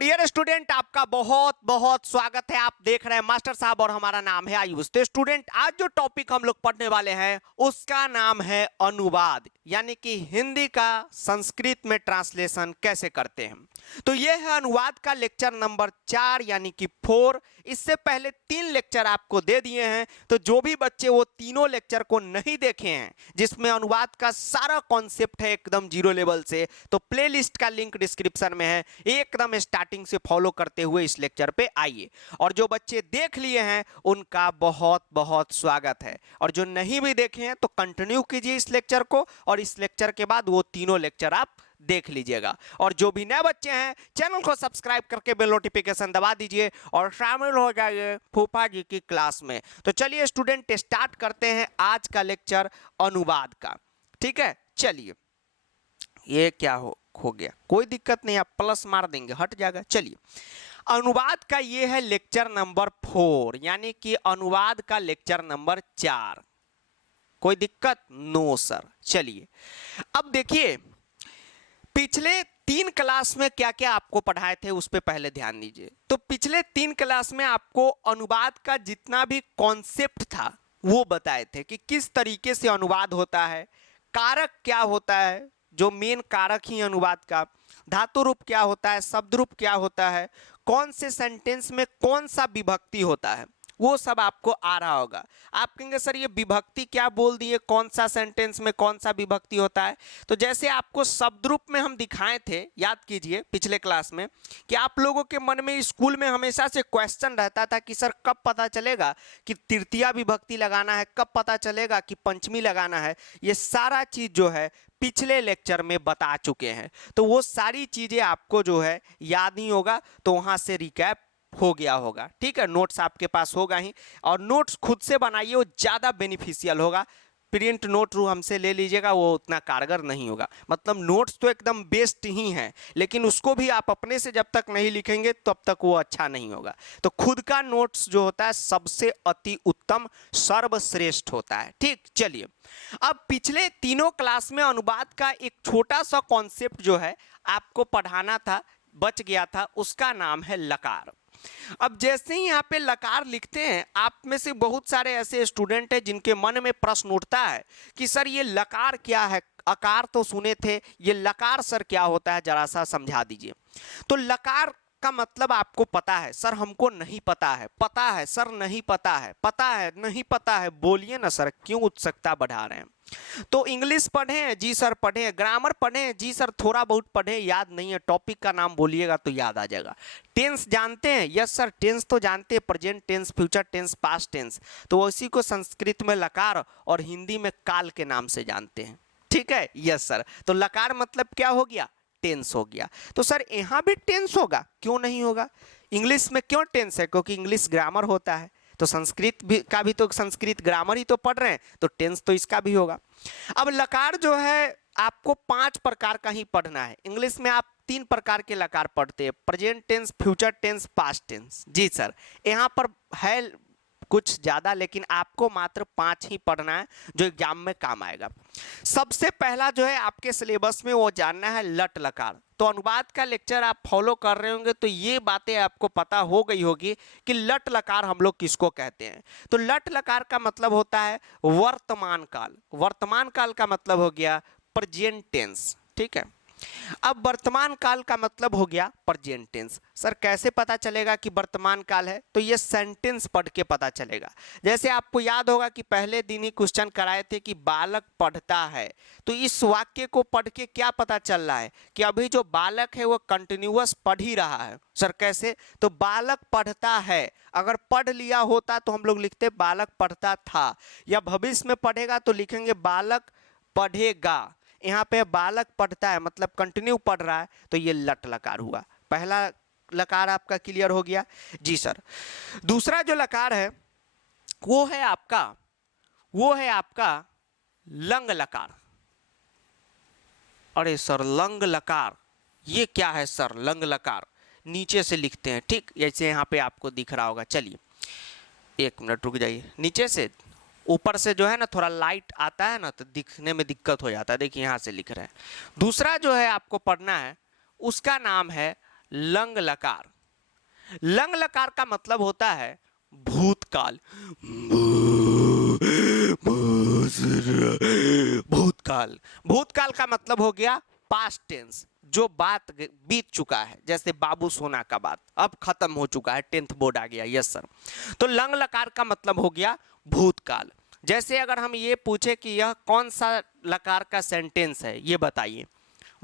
Dear student, आपका बहुत बहुत स्वागत है। आप देख रहे हैं मास्टर साहब और हमारा नाम है आयुष। तो स्टूडेंट, आज जो टॉपिक हम लोग पढ़ने वाले हैं उसका नाम है अनुवाद, यानी कि हिंदी का संस्कृत में ट्रांसलेशन कैसे करते हैं। तो यह है अनुवाद का लेक्चर नंबर 4 यानी कि 4। इससे पहले 3 लेक्चर आपको दे दिए हैं, तो जो भी बच्चे वो तीनों लेक्चर को नहीं देखे हैं जिसमें अनुवाद का सारा कॉन्सेप्ट है एकदम जीरो लेवल से, तो प्लेलिस्ट का लिंक डिस्क्रिप्शन में है, एकदम स्टार्टिंग से फॉलो करते हुए इस लेक्चर पे आइए। और जो बच्चे देख लिए हैं उनका बहुत बहुत स्वागत है, और जो नहीं भी देखे हैं तो कंटिन्यू कीजिए इस लेक्चर को, और इस लेक्चर के बाद वो तीनों लेक्चर आप देख लीजिएगा। और जो भी नए बच्चे हैं चैनल को सब्सक्राइब करके बेल नोटिफिकेशन दबा दीजिए और शामिल हो जाइए फूफा जी की क्लास में। तो चलिए स्टूडेंट, स्टार्ट करते हैं आज का लेक्चर अनुवाद का। ठीक है, चलिए। ये क्या हो गया, कोई दिक्कत नहीं, आप प्लस मार देंगे हट जाएगा। चलिए, अनुवाद का ये है लेक्चर नंबर 4, यानी कि अनुवाद का लेक्चर नंबर 4। कोई दिक्कत? No sir. चलिए, अब देखिए पिछले 3 क्लास में क्या क्या आपको पढ़ाए थे उस पर पहले ध्यान दीजिए। तो पिछले 3 क्लास में आपको अनुवाद का जितना भी कॉन्सेप्ट था वो बताए थे कि किस तरीके से अनुवाद होता है, कारक क्या होता है, जो मेन कारक ही अनुवाद का, धातु रूप क्या होता है, शब्द रूप क्या होता है, कौन से सेंटेंस में कौन सा विभक्ति होता है, वो सब आपको आ रहा होगा। आप कहेंगे सर ये विभक्ति क्या बोल दिए, कौन सा सेंटेंस में कौन सा विभक्ति होता है। तो जैसे आपको शब्द रूप में हम दिखाए थे, याद कीजिए पिछले क्लास में, कि आप लोगों के मन में स्कूल में हमेशा से क्वेश्चन रहता था कि सर कब पता चलेगा कि तृतीया विभक्ति लगाना है, कब पता चलेगा कि पंचमी लगाना है। ये सारा चीज जो है पिछले लेक्चर में बता चुके हैं, तो वो सारी चीजें आपको जो है याद नहीं होगा, तो वहां से रिकैप हो गया होगा। ठीक है, नोट्स आपके पास होगा ही, और नोट्स खुद से बनाइए, वो ज़्यादा बेनिफिशियल होगा। प्रिंट नोट रू हमसे ले लीजिएगा, वो उतना कारगर नहीं होगा। मतलब नोट्स तो एकदम बेस्ट ही हैं, लेकिन उसको भी आप अपने से जब तक नहीं लिखेंगे तब तक वो अच्छा नहीं होगा। तो खुद का नोट्स जो होता है सबसे अति उत्तम सर्वश्रेष्ठ होता है। ठीक, चलिए, अब पिछले तीनों क्लास में अनुवाद का एक छोटा सा कॉन्सेप्ट जो है आपको पढ़ाना था, बच गया था, उसका नाम है लकार। अब जैसे ही यहाँ पे लकार लिखते हैं, आप में से बहुत सारे ऐसे स्टूडेंट हैं जिनके मन में प्रश्न उठता है कि सर ये लकार क्या है, अकार तो सुने थे, ये लकार सर क्या होता है, जरा सा समझा दीजिए। तो लकार का मतलब आपको पता है? सर हमको नहीं पता है। पता है सर? नहीं पता है। पता है? नहीं पता है। बोलिए ना सर, क्यों उत्सुकता बढ़ा रहे हैं। तो इंग्लिश पढ़े हैं? जी सर पढ़े हैं। ग्रामर पढ़े हैं? जी सर थोड़ा बहुत पढ़े, याद नहीं है। टॉपिक का नाम बोलिएगा तो याद आ जाएगा। टेंस जानते हैं? यस सर टेंस तो जानते हैं, present tense, future tense, past tense. तो उसी को संस्कृत में लकार और हिंदी में काल के नाम से जानते हैं। ठीक है, यस सर। तो लकार मतलब क्या हो गया? टेंस हो गया। तो सर यहाँ भी टेंस होगा? क्यों नहीं होगा। इंग्लिश में क्यों टेंस है? क्योंकि इंग्लिश ग्रामर होता है। तो संस्कृत भी का भी तो संस्कृत ग्रामर ही तो पढ़ रहे हैं, तो टेंस तो इसका भी होगा। अब लकार जो है आपको 5 प्रकार का ही पढ़ना है। इंग्लिश में आप 3 प्रकार के लकार पढ़ते हैं, present tense, future tense, past tense. जी सर, यहाँ पर है कुछ ज़्यादा, लेकिन आपको मात्र 5 ही पढ़ना है जो एग्जाम में काम आएगा। सबसे पहला जो है आपके सिलेबस में वो जानना है लट लकार। तो अनुवाद का लेक्चर आप फॉलो कर रहे होंगे तो ये बातें आपको पता हो गई होगी कि लट लकार हम लोग किसको कहते हैं। तो लट लकार का मतलब होता है वर्तमान काल। वर्तमान काल का मतलब हो गया प्रेजेंट टेंस। ठीक है, अब वर्तमान काल का मतलब हो गया प्रेजेंट टेंस। सर कैसे पता चलेगा कि वर्तमान काल है? तो ये सेंटेंस पढ़ के पता चलेगा। जैसे आपको याद होगा कि पहले दिन ही क्वेश्चन कराए थे कि बालक पढ़ता है, तो इस वाक्य को पढ़ के क्या पता चल रहा है कि अभी जो बालक है वो कंटिन्यूअस पढ़ ही रहा है। सर कैसे? तो बालक पढ़ता है, अगर पढ़ लिया होता तो हम लोग लिखते बालक पढ़ता था, या भविष्य में पढ़ेगा तो लिखेंगे बालक पढ़ेगा। यहाँ पे बालक पढ़ता है मतलब कंटिन्यू पढ़ रहा है, तो ये लट लकार हुआ। पहला लकार आपका क्लियर हो गया? जी सर। दूसरा जो लकार है वो है आपका लंग लकार। अरे सर लंग लकार ये क्या है सर? लंग लकार नीचे से लिखते हैं। ठीक, जैसे यहाँ पे आपको दिख रहा होगा। चलिए 1 मिनट रुक जाइए। नीचे से ऊपर से जो है ना थोड़ा लाइट आता है ना, तो दिखने में दिक्कत हो जाता है। देखिए यहाँ से लिख रहे हैं। दूसरा जो है आपको पढ़ना है उसका नाम है लंग लकार। लंग लकार का मतलब होता है भूतकाल। भूतकाल, भूतकाल का मतलब हो गया पास्ट टेंस, जो बात बीत चुका है, जैसे बाबू सोना का बात अब खत्म हो चुका है, 10th बोर्ड आ गया, यस सर। तो लंग लकार का मतलब हो गया भूतकाल। जैसे अगर हम ये पूछे कि यह कौन सा लकार का सेंटेंस है, ये बताइए।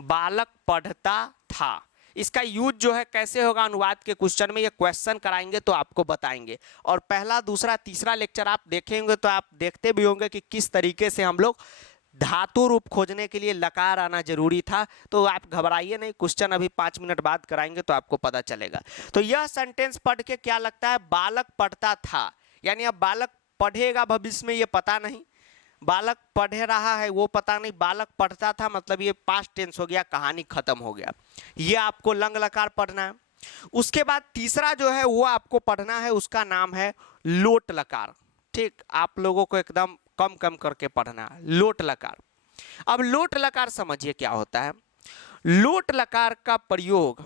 बालक पढ़ता था, इसका यूज जो है कैसे होगा अनुवाद के क्वेश्चन में, ये क्वेश्चन कराएंगे तो आपको बताएंगे। और पहला दूसरा तीसरा लेक्चर आप देखेंगे तो आप देखते भी होंगे कि किस तरीके से हम लोग धातु रूप खोजने के लिए लकार आना जरूरी था। तो आप घबराइए नहीं, क्वेश्चन अभी 5 मिनट बाद कराएंगे तो आपको पता चलेगा। तो यह सेंटेंस पढ़ के क्या लगता है, बालक पढ़ता था, यानी अब बालक पढ़ेगा भविष्य में ये पता नहीं, बालक पढ़ रहा है वो पता नहीं, बालक पढ़ता था मतलब ये पास्ट टेंस हो गया, कहानी खत्म हो गया। ये आपको लंग लकार पढ़ना है। उसके बाद तीसरा जो है वो आपको पढ़ना है, उसका नाम है लोट लकार। ठीक, आप लोगों को एकदम कम कम करके पढ़ना है लोट लकार। अब लोट लकार समझिए क्या होता है। लोट लकार का प्रयोग,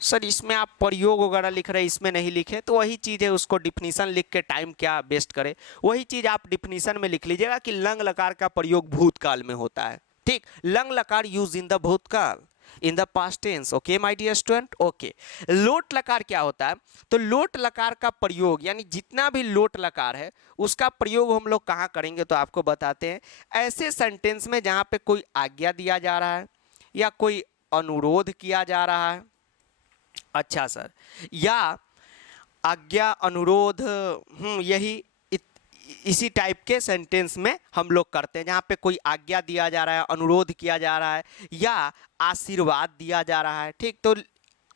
सर इसमें आप प्रयोग वगैरह लिख रहे हैं, इसमें नहीं लिखे तो वही चीज़ है, उसको डिफिनीशन लिख के टाइम क्या वेस्ट करें, वही चीज़ आप डिफिनीशन में लिख लीजिएगा कि लंग लकार का प्रयोग भूतकाल में होता है। ठीक, लंग लकार यूज इन द भूतकाल, in the past tense. Okay my dear student, okay. लोट लकार क्या होता है, तो लोट लकार का प्रयोग यानी जितना भी लोट लकार है उसका प्रयोग हम लोग कहाँ करेंगे तो आपको बताते हैं। ऐसे सेंटेंस में जहाँ पे कोई आज्ञा दिया जा रहा है या कोई अनुरोध किया जा रहा है, अच्छा सर, या आज्ञा अनुरोध, यही इसी टाइप के सेंटेंस में हम लोग करते हैं, जहाँ पे कोई आज्ञा दिया जा रहा है, अनुरोध किया जा रहा है या आशीर्वाद दिया जा रहा है। ठीक, तो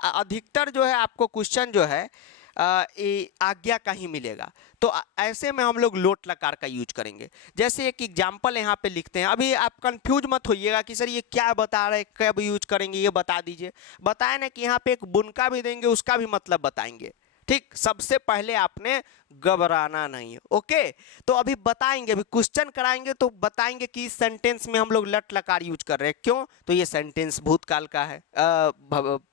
अधिकतर जो है आपको क्वेश्चन जो है आज्ञा का ही मिलेगा, तो ऐसे में हम लोग लोट लकार का यूज करेंगे। जैसे एक एग्जाम्पल यहाँ पे लिखते हैं, अभी आप कंफ्यूज मत होइएगा कि सर ये क्या बता रहे, कब यूज करेंगे, ये बता दीजिए। बताए ना कि यहाँ पे एक बुनका भी देंगे, उसका भी मतलब बताएंगे। ठीक, सबसे पहले आपने घबराना नहीं है। ओके, तो अभी बताएंगे, अभी क्वेश्चन कराएंगे तो बताएंगे कि इस सेंटेंस में हम लोग लट लकार यूज कर रहे हैं, क्यों, तो ये सेंटेंस भूतकाल का है,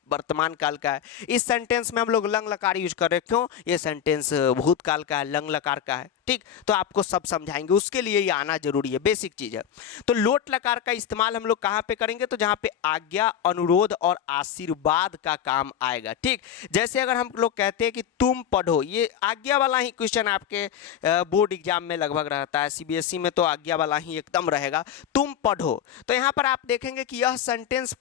वर्तमान काल का है। इस सेंटेंस में हम लोग लंग लकार यूज कर रहे हैं, क्यों, ये सेंटेंस भूतकाल का है, लंग लकार का है। ठीक, तो आपको सब समझाएंगे, उसके लिए ये आना जरूरी है, बेसिक चीज है। तो लोट लकार का इस्तेमाल हम लोग कहाँ पे करेंगे, तो जहाँ पे आज्ञा अनुरोध और आशीर्वाद का काम आएगा। ठीक, जैसे अगर हम लोग कहते हैं कि तुम पढ़ो, ये आज्ञा वाला ही क्वेश्चन आपके बोर्ड एग्जाम में लगभग रहता है, सीबीएसई में तो आज्ञा वाला ही एकदम रहेगा, तुम पढ़ो। तो यहाँ पर आप देखेंगे कि यह सेंटेंस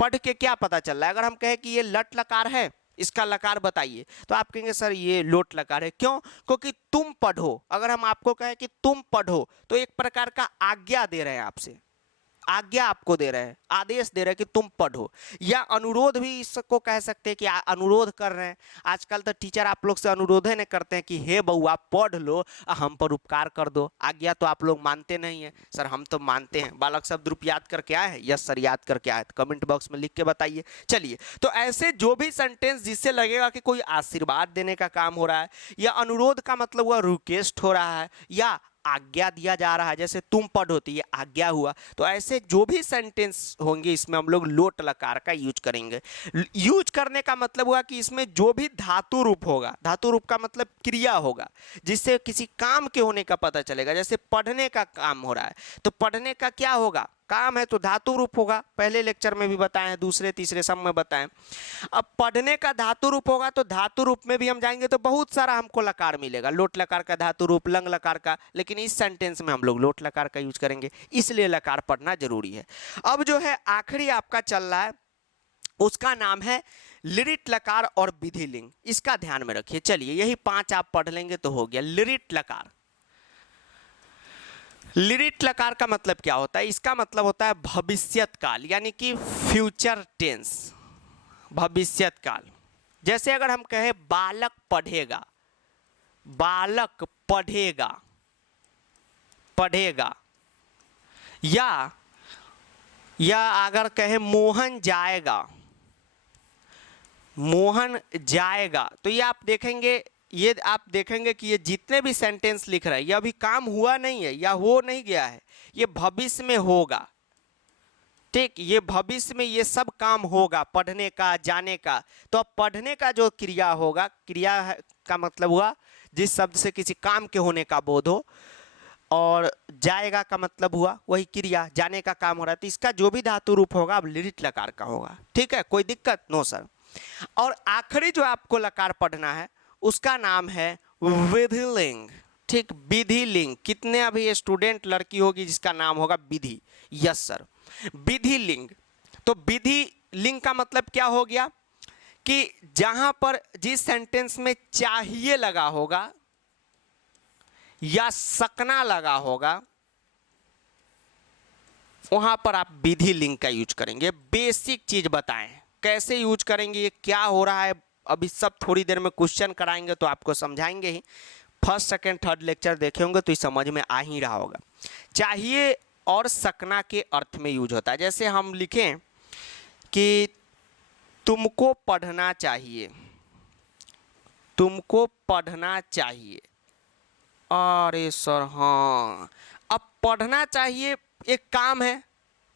पढ़ के क्या पता चल रहा है। अगर हम कहें कि ये लट लकार है, इसका लकार बताइए, तो आप कहेंगे सर ये लोट लकार है, क्यों, क्योंकि तुम पढ़ो। अगर हम आपको कहें कि तुम पढ़ो तो एक प्रकार का आज्ञा दे रहे हैं आपसे, आज्ञा आपको दे रहे हैं, आदेश दे रहे हैं कि तुम पढ़ो। या अनुरोध भी इसको कह सकते हैं कि अनुरोध कर रहे हैं। आजकल तो टीचर आप लोग से अनुरोध नहीं करते हैं कि हे बउआ पढ़ लो, हम पर उपकार कर दो। आज्ञा तो आप लोग मानते नहीं है। सर हम तो मानते हैं। बालक शब्द रूप याद करके आए हैं? यस सर याद करके आए, तो कमेंट बॉक्स में लिख के बताइए। चलिए, तो ऐसे जो भी सेंटेंस जिससे लगेगा कि कोई आशीर्वाद देने का काम हो रहा है, या अनुरोध का मतलब हुआ रिक्वेस्ट हो रहा है, या आज्ञा दिया जा रहा है, जैसे तुम पढ़ो तो ये आज्ञा हुआ, तो ऐसे जो भी सेंटेंस होंगे इसमें हम लोग लोट लकार का यूज करेंगे। यूज करने का मतलब हुआ कि इसमें जो भी धातु रूप होगा, धातु रूप का मतलब क्रिया होगा जिससे किसी काम के होने का पता चलेगा। जैसे पढ़ने का काम हो रहा है तो पढ़ने का क्या होगा, काम है तो धातु रूप होगा, पहले लेक्चर में भी बताए हैं, दूसरे तीसरे सब में बताएं। अब पढ़ने का धातु रूप होगा तो धातु रूप में भी हम जाएंगे तो बहुत सारा हमको लकार मिलेगा, लोट लकार का धातु रूप, लंग लकार का, लेकिन इस सेंटेंस में हम लोग लोट लकार का यूज करेंगे, इसलिए लकार पढ़ना जरूरी है। अब जो है आखिरी आपका चल रहा है, उसका नाम है लिरिट लकार और विधि लिंग, इसका ध्यान में रखिए। चलिए यही 5 आप पढ़ लेंगे तो हो गया। लिरिट लकार, लिरिट लकार का मतलब क्या होता है, इसका मतलब होता है भविष्यत काल, यानी कि फ्यूचर टेंस, भविष्यत काल। जैसे अगर हम कहें बालक पढ़ेगा, बालक पढ़ेगा, पढ़ेगा, या अगर कहें मोहन जाएगा, मोहन जाएगा, तो ये आप देखेंगे, ये आप देखेंगे कि ये जितने भी सेंटेंस लिख रहे हैं ये अभी काम हुआ नहीं है या हो नहीं गया है, ये भविष्य में होगा। ठीक, ये भविष्य में ये सब काम होगा, पढ़ने का, जाने का। तो अब पढ़ने का जो क्रिया होगा, का मतलब हुआ जिस शब्द से किसी काम के होने का बोध हो, और जाएगा का मतलब हुआ वही क्रिया, जाने का काम हो रहा है। तो इसका जो भी धातु रूप होगा अब लिट लकार का होगा। ठीक है, कोई दिक्कत? No sir. और आखिरी जो आपको लकार पढ़ना है उसका नाम है विधिलिंग। ठीक, विधिलिंग। कितने अभी स्टूडेंट लड़की होगी जिसका नाम होगा विधि? Yes sir, विधिलिंग। तो विधिलिंग का मतलब क्या हो गया कि जहां पर जिस सेंटेंस में चाहिए लगा होगा या सकना लगा होगा वहां पर आप विधिलिंग का यूज करेंगे। बेसिक चीज बताएं कैसे यूज करेंगे, ये क्या हो रहा है, अभी सब थोड़ी देर में क्वेश्चन कराएंगे तो आपको समझाएंगे ही। फर्स्ट सेकंड थर्ड लेक्चर देखे होंगे तो ये समझ में आ ही रहा होगा। चाहिए और सकना के अर्थ में यूज होता है। जैसे हम लिखें कि तुमको पढ़ना चाहिए, तुमको पढ़ना चाहिए। अरे सर हाँ, अब पढ़ना चाहिए एक काम है,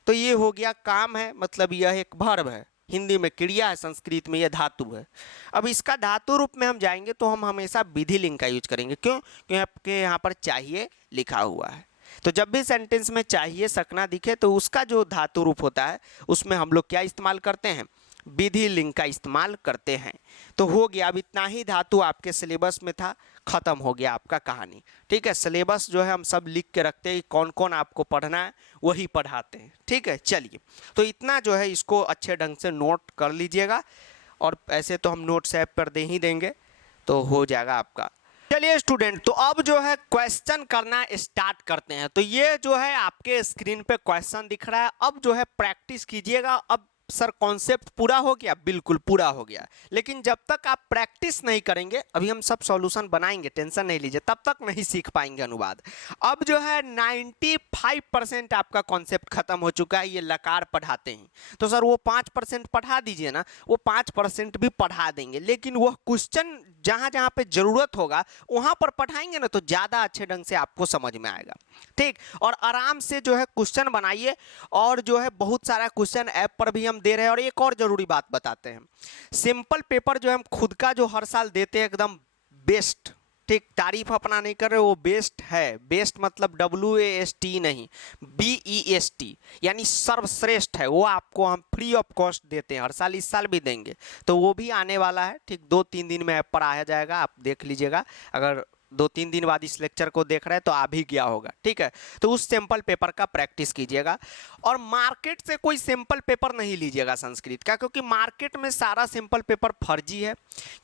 तो ये हो गया काम है, मतलब यह एक वर्ब है, हिंदी में क्रिया है, संस्कृत में यह धातु है। अब इसका धातु रूप में हम जाएंगे तो हम हमेशा विधिलिंग का यूज करेंगे। क्यों? क्योंकि आपके यहाँ पर चाहिए लिखा हुआ है। तो जब भी सेंटेंस में चाहिए सकना दिखे तो उसका जो धातु रूप होता है उसमें हम लोग क्या इस्तेमाल करते हैं? विधिलिंग का इस्तेमाल करते हैं। तो हो गया, अब इतना ही धातु आपके सिलेबस में था, खत्म हो गया आपका कहानी। ठीक है, सिलेबस जो है हम सब लिख के रखते हैं, कौन कौन आपको पढ़ना है वही पढ़ाते हैं। ठीक है, चलिए, तो इतना जो है इसको अच्छे ढंग से नोट कर लीजिएगा, और ऐसे तो हम नोट्स ऐप पर दे ही देंगे तो हो जाएगा आपका। चलिए स्टूडेंट, तो अब जो है क्वेश्चन करना स्टार्ट करते हैं। तो ये जो है आपके स्क्रीन पे क्वेश्चन दिख रहा है, अब जो है प्रैक्टिस कीजिएगा। अब सर कॉन्सेप्ट पूरा हो गया? बिल्कुल पूरा हो गया, लेकिन जब तक आप प्रैक्टिस नहीं करेंगे, अभी हम सब सॉल्यूशन बनाएंगे, टेंशन नहीं लीजिए, तब तक नहीं सीख पाएंगे अनुवाद। अब जो है 95% आपका कॉन्सेप्ट खत्म हो चुका है, ये लकार पढ़ाते हैं। तो सर वो 5% पढ़ा दीजिए ना, वो 5% भी पढ़ा देंगे, लेकिन वह क्वेश्चन जहां जहां पे जरूरत होगा वहां पर पढ़ाएंगे ना तो ज्यादा अच्छे ढंग से आपको समझ में आएगा। ठीक, और आराम से जो है क्वेश्चन बनाइए, और जो है बहुत सारा क्वेश्चन ऐप पर भी हम दे रहे हैं। और एक और जरूरी बात बताते हैं, सिंपल पेपर जो हम खुद का जो हर साल देते हैं एकदम बेस्ट। ठीक, तारीफ अपना नहीं कर रहे, वो बेस्ट है। बेस्ट मतलब WAST नहीं, BEST, यानी सर्वश्रेष्ठ है। वो आपको हम फ्री ऑफ कॉस्ट देते हैं हर साल, इस साल भी देंगे। तो वो भी आने वाला है। ठीक, 2-3 दिन में ऐप पर आ जाएगा, आप देख लीजिएगा। अगर 2-3 दिन बाद इस लेक्चर को देख रहे हैं तो आ भी गया होगा। ठीक है, तो उस सिंपल पेपर का प्रैक्टिस कीजिएगा, और मार्केट से कोई सिंपल पेपर नहीं लीजिएगा संस्कृत का, क्योंकि मार्केट में सारा सिंपल पेपर फर्जी है,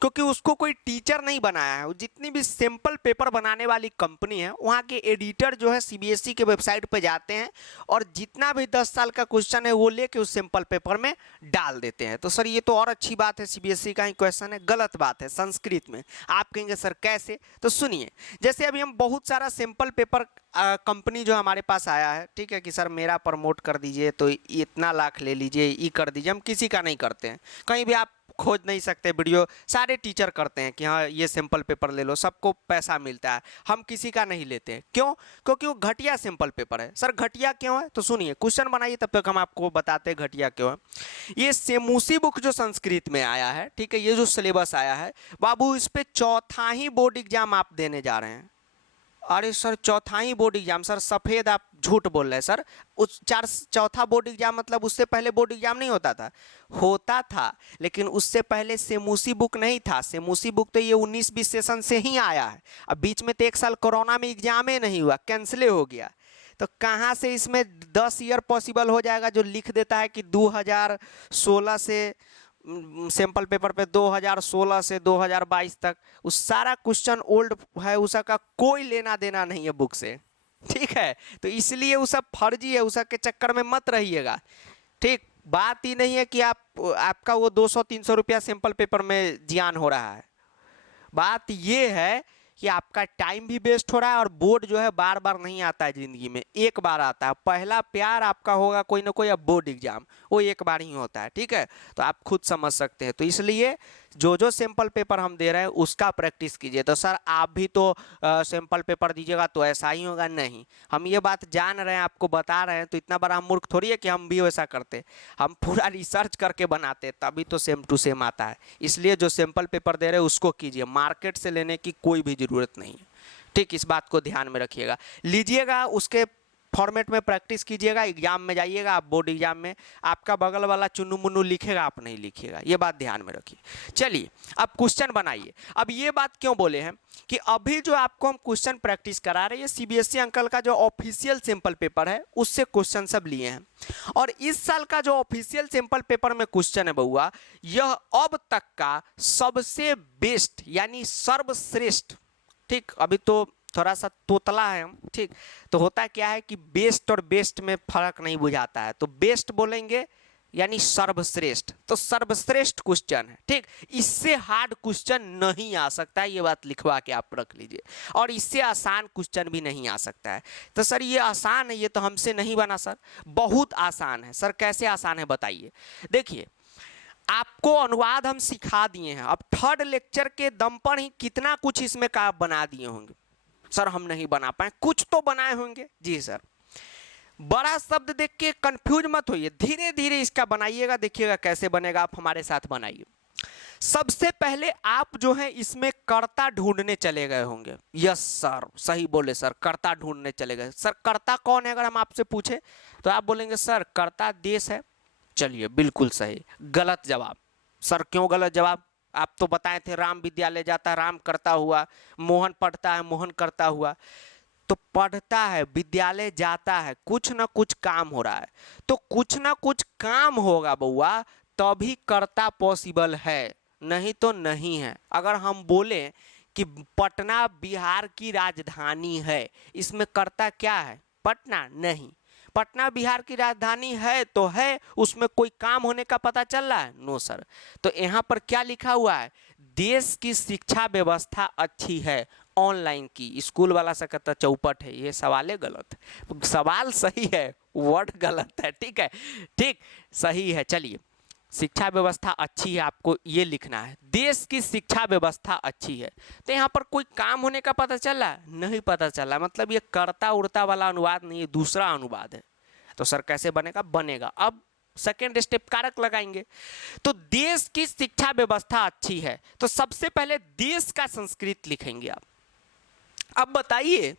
क्योंकि उसको कोई टीचर नहीं बनाया है। जितनी भी सिंपल पेपर बनाने वाली कंपनी है वहाँ के एडिटर जो है CBSE के वेबसाइट पर जाते हैं और जितना भी 10 साल का क्वेश्चन है वो लेके उस सिंपल पेपर में डाल देते हैं। तो सर ये तो और अच्छी बात है, CBSE का ही क्वेश्चन है। गलत बात है संस्कृत में। आप कहेंगे सर कैसे? तो सुनिए, जैसे अभी हम बहुत सारा सिंपल पेपर कंपनी जो हमारे पास आया है, ठीक है, कि सर मेरा प्रमोट कर दीजिए तो इतना लाख ले लीजिए, ये कर दीजिए। हम किसी का नहीं करते हैं, कहीं भी आप खोज नहीं सकते वीडियो, सारे टीचर करते हैं कि हाँ ये सिंपल पेपर ले लो, सबको पैसा मिलता है। हम किसी का नहीं लेते हैं। क्यों? क्योंकि वो घटिया सिंपल पेपर है। सर घटिया क्यों है? तो सुनिए, क्वेश्चन बनाइए तब तक हम आपको बताते हैं घटिया क्यों है। ये सेमूसी बुक जो संस्कृत में आया है, ठीक है, ये जो सिलेबस आया है बाबू, इस पे चौथा ही बोर्ड एग्जाम आप देने जा रहे हैं। अरे सर चौथा ही बोर्ड एग्जाम? सर सफ़ेद आप झूठ बोल रहे हैं सर। उस चौथा बोर्ड एग्जाम मतलब उससे पहले बोर्ड एग्जाम नहीं होता था? होता था, लेकिन उससे पहले सेमूसी बुक नहीं था। सेमूसी बुक तो ये 19-20 सेशन से ही आया है। अब बीच में तो 1 साल कोरोना में एग्जाम ही नहीं हुआ, कैंसिल हो गया। तो कहाँ से इसमें 10 ईयर पॉसिबल हो जाएगा जो लिख देता है कि 2016 से सैंपल पेपर पे 2016 से 2022 तक, उस सारा क्वेश्चन ओल्ड है, उसका कोई लेना देना नहीं है बुक से। ठीक है, तो इसलिए वो सब फर्जी है, उसके चक्कर में मत रहिएगा। ठीक, बात ही नहीं है कि आपका वो 200-300 रुपया सैंपल पेपर में जियान हो रहा है। बात ये है कि आपका टाइम भी वेस्ट हो रहा है, और बोर्ड जो है बार बार नहीं आता है जिंदगी में, एक बार आता है। पहला प्यार आपका होगा कोई ना कोई, अब बोर्ड एग्जाम वो एक बार ही होता है। ठीक है, तो आप खुद समझ सकते हैं। तो इसलिए जो सैंपल पेपर हम दे रहे हैं उसका प्रैक्टिस कीजिए। तो सर आप भी तो सैंपल पेपर दीजिएगा तो ऐसा ही होगा, नहीं, हम ये बात जान रहे हैं, आपको बता रहे हैं, तो इतना बड़ा हम मूर्ख थोड़ी है कि हम भी वैसा करते। हम पूरा रिसर्च करके बनाते तभी तो सेम टू सेम आता है। इसलिए जो सैंपल पेपर दे रहे हैं उसको कीजिए, मार्केट से लेने की कोई भी ज़रूरत नहीं है। ठीक, इस बात को ध्यान में रखिएगा, लीजिएगा, उसके फॉर्मेट में प्रैक्टिस कीजिएगा। एग्जाम में जाइएगा आप, बोर्ड एग्जाम में आपका बगल वाला चुन्नू मुन्नू लिखेगा, आप नहीं लिखिएगा, ये बात ध्यान में रखिए। चलिए अब क्वेश्चन बनाइए। अब ये बात क्यों बोले हैं कि अभी जो आपको हम क्वेश्चन प्रैक्टिस करा रहे हैं, सीबीएसई अंकल का जो ऑफिशियल सैंपल पेपर है उससे क्वेश्चन सब लिए हैं। और इस साल का जो ऑफिशियल सैंपल पेपर में क्वेश्चन है बउआ, यह अब तक का सबसे बेस्ट यानी सर्वश्रेष्ठ, ठीक, अभी तो थोड़ा सा तोतला है हम, ठीक, तो होता क्या है कि बेस्ट और बेस्ट में फर्क नहीं बुझाता है, तो बेस्ट बोलेंगे यानी सर्वश्रेष्ठ, तो सर्वश्रेष्ठ क्वेश्चन है, ठीक, इससे हार्ड क्वेश्चन नहीं आ सकता है, ये बात लिखवा के आप रख लीजिए। और इससे आसान क्वेश्चन भी नहीं आ सकता है। तो सर ये आसान है, ये तो हमसे नहीं बना सर, बहुत आसान है। सर कैसे आसान है बताइए। देखिए आपको अनुवाद हम सिखा दिए हैं, अब थर्ड लेक्चर के दम पर ही कितना कुछ इसमें का बना दिए होंगे। सर हम नहीं बना पाए, कुछ तो बनाए होंगे। जी सर, बड़ा शब्द देख के कंफ्यूज मत होइए, धीरे धीरे इसका बनाइएगा, देखिएगा कैसे बनेगा, आप हमारे साथ बनाइए। सबसे पहले आप जो है इसमें कर्ता ढूंढने चले गए होंगे। यस सर, सही बोले सर, कर्ता ढूंढने चले गए। सर कर्ता कौन है अगर हम आपसे पूछे तो आप बोलेंगे सर कर्ता देश है। चलिए बिल्कुल सही, गलत जवाब। सर क्यों गलत जवाब? आप तो बताए थे राम विद्यालय जाता है, राम करता हुआ, मोहन पढ़ता है, मोहन करता हुआ। तो पढ़ता है, विद्यालय जाता है, कुछ ना कुछ काम हो रहा है, तो कुछ ना कुछ काम होगा बउआ तभी कर्ता पॉसिबल है, नहीं तो नहीं है। अगर हम बोले कि पटना बिहार की राजधानी है, इसमें कर्ता क्या है? पटना? नहीं, पटना बिहार की राजधानी है तो है, उसमें कोई काम होने का पता चल रहा है? No sir. तो यहाँ पर क्या लिखा हुआ है? देश की शिक्षा व्यवस्था अच्छी है, ऑनलाइन की। स्कूल वाला सा कहता चौपट है, ये सवाल है गलत, सवाल सही है, वर्ड गलत है। ठीक है, ठीक, सही है। चलिए, शिक्षा व्यवस्था अच्छी है, आपको ये लिखना है, देश की शिक्षा व्यवस्था अच्छी है। तो यहाँ पर कोई काम होने का पता चला? नहीं पता चला, मतलब ये कर्ता उड़ता वाला अनुवाद नहीं है, दूसरा अनुवाद है। तो सर कैसे बनेगा? बनेगा, अब सेकेंड स्टेप कारक लगाएंगे। तो देश की शिक्षा व्यवस्था अच्छी है, तो सबसे पहले देश का संस्कृत लिखेंगे आप। अब बताइए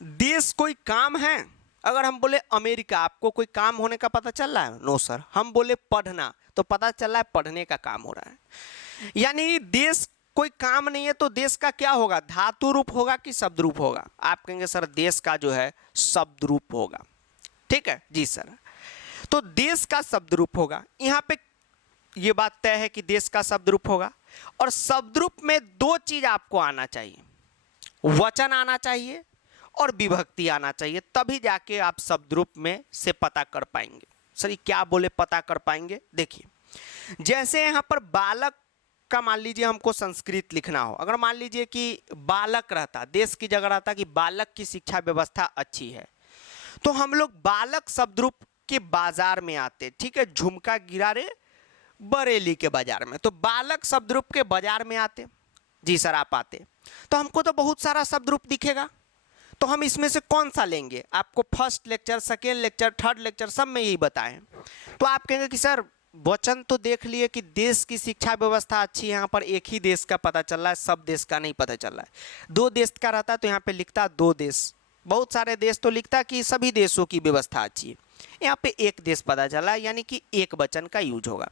देश कोई काम है? अगर हम बोले अमेरिका, आपको कोई काम होने का पता चल रहा है? No sir. हम बोले पढ़ना, तो पता चल रहा है पढ़ने का काम हो रहा है। यानी देश कोई काम नहीं है, तो देश का क्या होगा? धातु रूप होगा कि शब्द रूप होगा? आप कहेंगे सर देश का जो है शब्द रूप होगा। ठीक है जी सर, तो देश का शब्द रूप होगा। यहाँ पे ये बात तय है कि देश का शब्द रूप होगा। और शब्द रूप में दो चीज आपको आना चाहिए, वचन आना चाहिए और विभक्ति आना चाहिए, तभी जाके आप शब्द रूप में से पता कर पाएंगे। सर क्या बोले पता कर पाएंगे? देखिए जैसे यहाँ पर बालक का मान लीजिए हमको संस्कृत लिखना हो, अगर मान लीजिए कि बालक रहता, देश की जगह रहता कि बालक की शिक्षा व्यवस्था अच्छी है, तो हम लोग बालक शब्द रूप के बाजार में आते। ठीक है, झुमका गिरा रे बरेली के बाजार में, तो बालक शब्द रूप के बाजार में आते। जी सर आप आते, तो हमको तो बहुत सारा शब्द रूप दिखेगा, तो हम इसमें से कौन सा लेंगे? आपको first lecture, second lecture, third lecture सब में यही बताएं। तो आप कहेंगे कि सर वचन तो देख लिए कि देश की शिक्षा व्यवस्था अच्छी है, यहाँ पर एक ही देश का पता चल रहा है, सब देश का नहीं पता चल रहा है। दो देश का रहता तो यहाँ पे लिखता दो देश, बहुत सारे देश तो लिखता कि सभी देशों की व्यवस्था अच्छी है, यहाँ पे एक देश पता चला, यानी कि एक वचन का यूज होगा।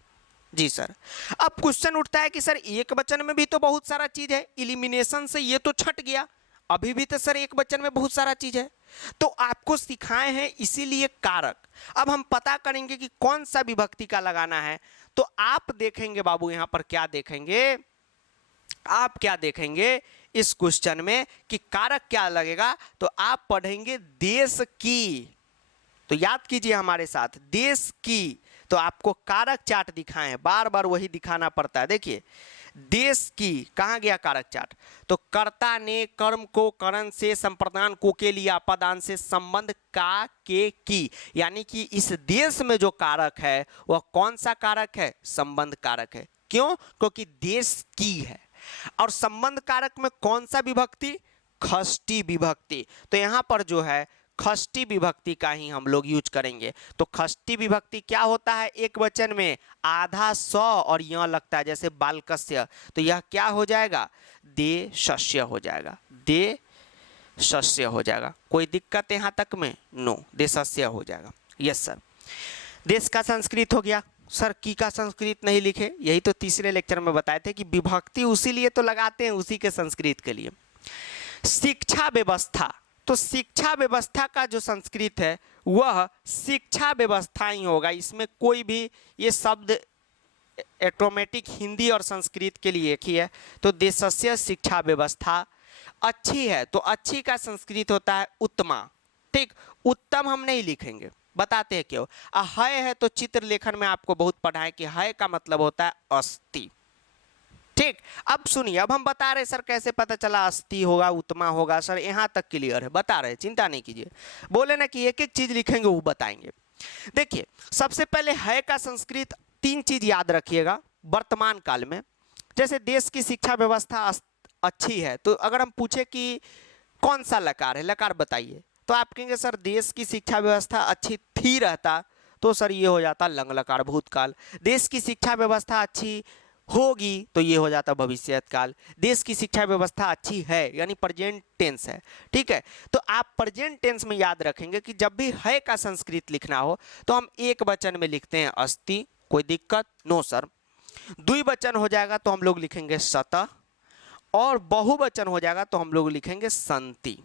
जी सर। अब क्वेश्चन उठता है कि सर एक वचन में भी तो बहुत सारा चीज है, इलिमिनेशन से ये तो छट गया, अभी भी तो सर एक वचन में बहुत सारा चीज है। तो आपको सिखाए हैं इसीलिए कारक। अब हम पता करेंगे कि कौन सा विभक्ति का लगाना है। तो आप देखेंगे बाबू यहाँ पर क्या देखेंगे, आप क्या देखेंगे इस क्वेश्चन में कि कारक क्या लगेगा, तो आप पढ़ेंगे देश की। तो याद कीजिए हमारे साथ, देश की, तो आपको कारक चार्ट दिखाएं हैं, बार बार वही दिखाना पड़ता है। देखिए देश की, कहाँ गया कारक चार्ट? तो कर्ता ने कर्म को करण से, संप्रदान को के लिया, पदान से, संबंध का के की, यानी कि इस देश में जो कारक है वह कौन सा कारक है? संबंध कारक है। क्यों? क्योंकि देश की है। और संबंध कारक में कौन सा विभक्ति? षष्ठी विभक्ति। तो यहां पर जो है षष्ठी विभक्ति का ही हम लोग यूज करेंगे। तो षष्ठी विभक्ति क्या होता है? एक वचन में आधा स और यह लगता है जैसे बालकस्य, तो यह क्या हो जाएगा? देशस्य हो जाएगा, देशस्य हो जाएगा। कोई दिक्कत यहां तक में? नो, देशस्य हो जाएगा। Yes sir. देश का संस्कृत हो गया सर, की का संस्कृत नहीं लिखे, यही तो तीसरे लेक्चर में बताए थे कि विभक्ति उसी लिए तो लगाते हैं, उसी के संस्कृत के लिए। शिक्षा व्यवस्था, तो शिक्षा व्यवस्था का जो संस्कृत है वह शिक्षा व्यवस्था ही होगा। इसमें कोई भी ये शब्द ऑटोमेटिक हिंदी और संस्कृत के लिए एक ही है। तो देशस्य शिक्षा व्यवस्था। अच्छी है, तो अच्छी का संस्कृत होता है उत्तमा। ठीक, उत्तम हम नहीं लिखेंगे, बताते हैं क्यों। है तो चित्र लेखन में आपको बहुत पढ़ा है कि है का मतलब होता है अस्थि। ठीक, अब सुनिए, अब हम बता रहे सर कैसे पता चला अस्थि होगा उत्तमा होगा। सर यहाँ तक क्लियर है, बता रहे, चिंता नहीं कीजिए। बोले ना कि एक एक चीज लिखेंगे वो बताएंगे। देखिए, सबसे पहले है का संस्कृत, तीन चीज याद रखिएगा वर्तमान काल में। जैसे देश की शिक्षा व्यवस्था अच्छी है, तो अगर हम पूछे कि कौन सा लकार है, लकार बताइए, तो आप कहेंगे सर देश की शिक्षा व्यवस्था अच्छी थी रहता, तो सर ये हो जाता लंग लकार भूतकाल। देश की शिक्षा व्यवस्था अच्छी होगी, तो ये हो जाता भविष्यत काल। देश की शिक्षा व्यवस्था अच्छी है यानी प्रेजेंट टेंस है। ठीक है, तो आप प्रेजेंट टेंस में याद रखेंगे कि जब भी है का संस्कृत लिखना हो तो हम एक वचन में लिखते हैं अस्ति, कोई दिक्कत? No sir. द्विवचन हो जाएगा तो हम लोग लिखेंगे सतः, और बहुवचन हो जाएगा तो हम लोग लिखेंगे संति।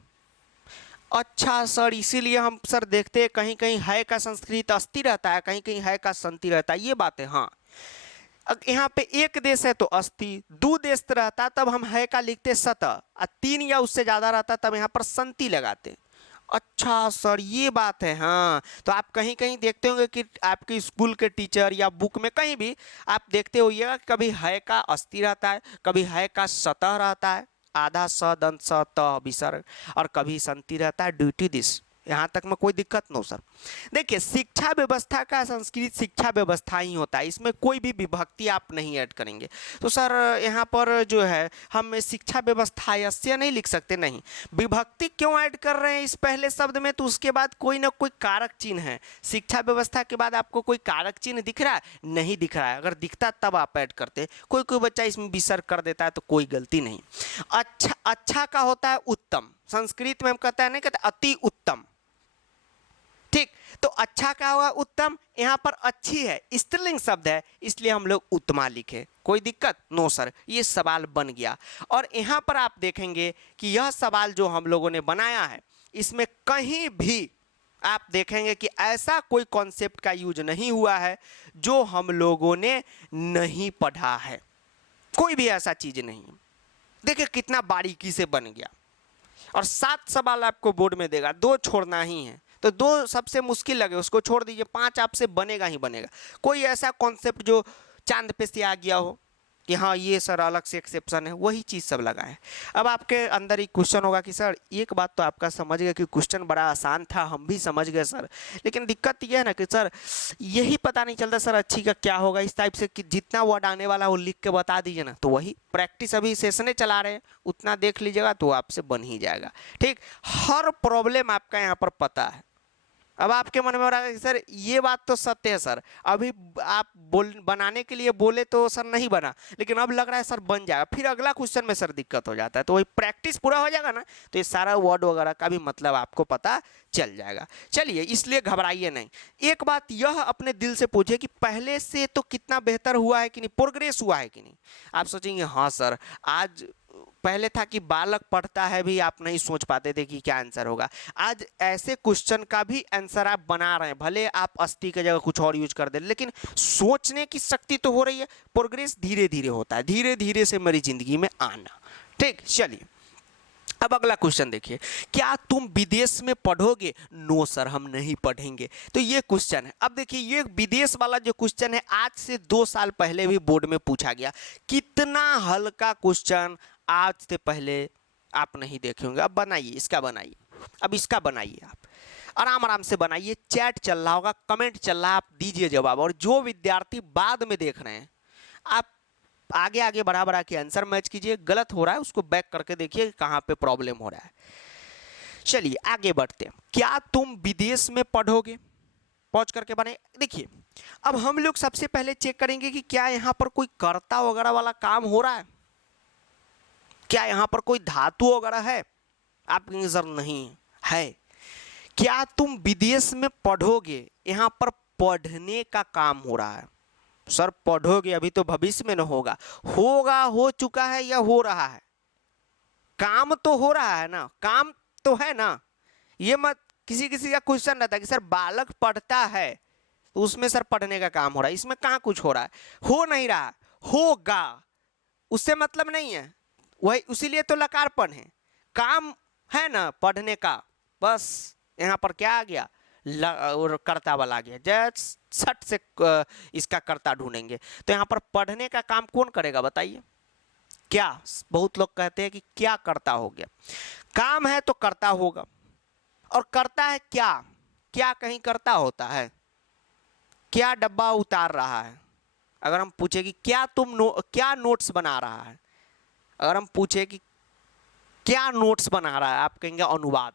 अच्छा सर, इसीलिए हम सर देखते हैं कहीं कहीं है का संस्कृत अस्ति रहता है, कहीं कहीं है का संति रहता है, ये बात है। हाँ, यहाँ पे एक देश है तो अस्ति, दो देश रहता तब हम है का लिखते सतः, और तीन या उससे ज्यादा रहता तब यहाँ पर संति लगाते। अच्छा सर, ये बात है। हाँ, तो आप कहीं कहीं देखते होंगे कि आपके स्कूल के टीचर या बुक में कहीं भी आप देखते होइएगा कभी है का अस्ति रहता है, कभी है का सतह रहता है, आधा स दंत स त विसर्ग, और कभी संति रहता है ड्यू टू दिस। यहाँ तक में कोई दिक्कत? No sir. देखिए, शिक्षा व्यवस्था का संस्कृत शिक्षा व्यवस्था ही होता है, इसमें कोई भी विभक्ति आप नहीं ऐड करेंगे। तो सर यहाँ पर जो है हम शिक्षा व्यवस्था यस्य नहीं लिख सकते, नहीं। विभक्ति क्यों ऐड कर रहे हैं इस पहले शब्द में? तो उसके बाद कोई ना कोई कारक चिन्ह है। शिक्षा व्यवस्था के बाद आपको कोई कारक चिन्ह दिख रहा है? नहीं दिख रहा है। अगर दिखता तब आप ऐड करते। कोई कोई बच्चा इसमें विसर्ग कर देता है तो कोई गलती नहीं। अच्छा, अच्छा का होता है उत्तम, संस्कृत में हम कहते हैं, नहीं कहते अति उत्तम। ठीक, तो अच्छा क्या होगा? उत्तम। यहाँ पर अच्छी है, स्त्रीलिंग शब्द है, इसलिए हम लोग उत्तमा लिखे। कोई दिक्कत? नो सर, ये सवाल बन गया। और यहाँ पर आप देखेंगे कि यह सवाल जो हम लोगों ने बनाया है, इसमें कहीं भी आप देखेंगे कि ऐसा कोई कॉन्सेप्ट का यूज नहीं हुआ है जो हम लोगों ने नहीं पढ़ा है। कोई भी ऐसा चीज नहीं। देखिए कितना बारीकी से बन गया। और 7 सवाल आपको बोर्ड में देगा, 2 छोड़ना ही है। तो 2 सबसे मुश्किल लगे उसको छोड़ दीजिए, 5 आपसे बनेगा ही बनेगा। कोई ऐसा कॉन्सेप्ट जो चांद पे से आ गया हो कि हाँ ये सर अलग से एक्सेप्शन है, वही चीज़ सब लगा है। अब आपके अंदर एक क्वेश्चन होगा कि सर एक बात तो आपका समझ गया कि क्वेश्चन बड़ा आसान था, हम भी समझ गए सर, लेकिन दिक्कत ये है ना कि सर यही पता नहीं चलता सर अच्छी का क्या होगा। इस टाइप से कि जितना वर्ड आने वाला वो लिख के बता दीजिए ना, तो वही प्रैक्टिस अभी सेशने चला रहे हैं, उतना देख लीजिएगा तो आपसे बन ही जाएगा। ठीक, हर प्रॉब्लम आपका यहाँ पर पता है। अब आपके मन में हो रहा है कि सर ये बात तो सत्य है सर, अभी आप बनाने के लिए बोले तो सर नहीं बना, लेकिन अब लग रहा है सर बन जाएगा, फिर अगला क्वेश्चन में सर दिक्कत हो जाता है। तो वही प्रैक्टिस पूरा हो जाएगा ना, तो ये सारा वर्ड वगैरह का भी मतलब आपको पता चल जाएगा। चलिए, इसलिए घबराइए नहीं। एक बात यह अपने दिल से पूछिए कि पहले से तो कितना बेहतर हुआ है कि नहीं, प्रोग्रेस हुआ है कि नहीं। आप सोचेंगे हाँ सर, आज पहले था कि बालक पढ़ता है भी आप नहीं सोच पाते थे कि क्या आंसर होगा। आज ऐसे क्वेश्चन का भी आंसर आप बना रहे हैं, भले आप अस्थि की जगह कुछ और यूज कर दे, लेकिन सोचने की शक्ति तो हो रही है। प्रोग्रेस धीरे धीरे होता है, धीरे धीरे से मेरी जिंदगी में आना। ठीक, चलिए अब अगला क्वेश्चन देखिए, क्या तुम विदेश में पढ़ोगे? नो सर, हम नहीं पढ़ेंगे। तो ये क्वेश्चन है। अब देखिए, ये विदेश वाला जो क्वेश्चन है आज से 2 साल पहले भी बोर्ड में पूछा गया। कितना हल्का क्वेश्चन आज से पहले आप नहीं देखे होंगे। अब बनाइए, इसका बनाइए, अब इसका बनाइए, आप आराम आराम से बनाइए। चैट चल रहा होगा, कमेंट चल रहा है, आप दीजिए जवाब। और जो विद्यार्थी बाद में देख रहे हैं, आप आगे आगे बढ़ा बढ़ा के आंसर मैच कीजिए, गलत हो रहा है उसको बैक करके देखिए कहाँ पे प्रॉब्लम हो रहा है। चलिए आगे बढ़ते हैं। क्या तुम विदेश में पढ़ोगे? पहुंच करके बने देखिए। अब हम लोग सबसे पहले चेक करेंगे कि क्या यहाँ पर कोई कर्ता वगैरह वाला काम हो रहा है, क्या यहाँ पर कोई धातु वगैरह है? आप कहेंगे सर नहीं है। क्या तुम विदेश में पढ़ोगे, यहाँ पर पढ़ने का काम हो रहा है। सर पढ़ोगे अभी तो भविष्य में न होगा, होगा, हो चुका है या हो रहा है? काम तो हो रहा है ना, काम तो है ना। ये मत किसी किसी का क्वेश्चन रहता है कि सर बालक पढ़ता है तो उसमें सर पढ़ने का काम हो रहा है, इसमें कहाँ कुछ हो रहा है? हो नहीं रहा, होगा, उससे मतलब नहीं है, वही उसीलिए तो लकारपन है। काम है ना पढ़ने का, बस यहाँ पर क्या आ गया, और कर्ता वाला आ गया। जस्ट सट से इसका कर्ता ढूंढेंगे। तो यहाँ पर पढ़ने का काम कौन करेगा बताइए? क्या? बहुत लोग कहते हैं कि क्या कर्ता हो गया। काम है तो कर्ता होगा, और करता है क्या? क्या कहीं कर्ता होता है? क्या डब्बा उतार रहा है? अगर हम पूछे कि क्या तुम क्या नोट्स बना रहा है, अगर हम पूछे कि क्या नोट्स बना रहा है, आप कहेंगे अनुवाद।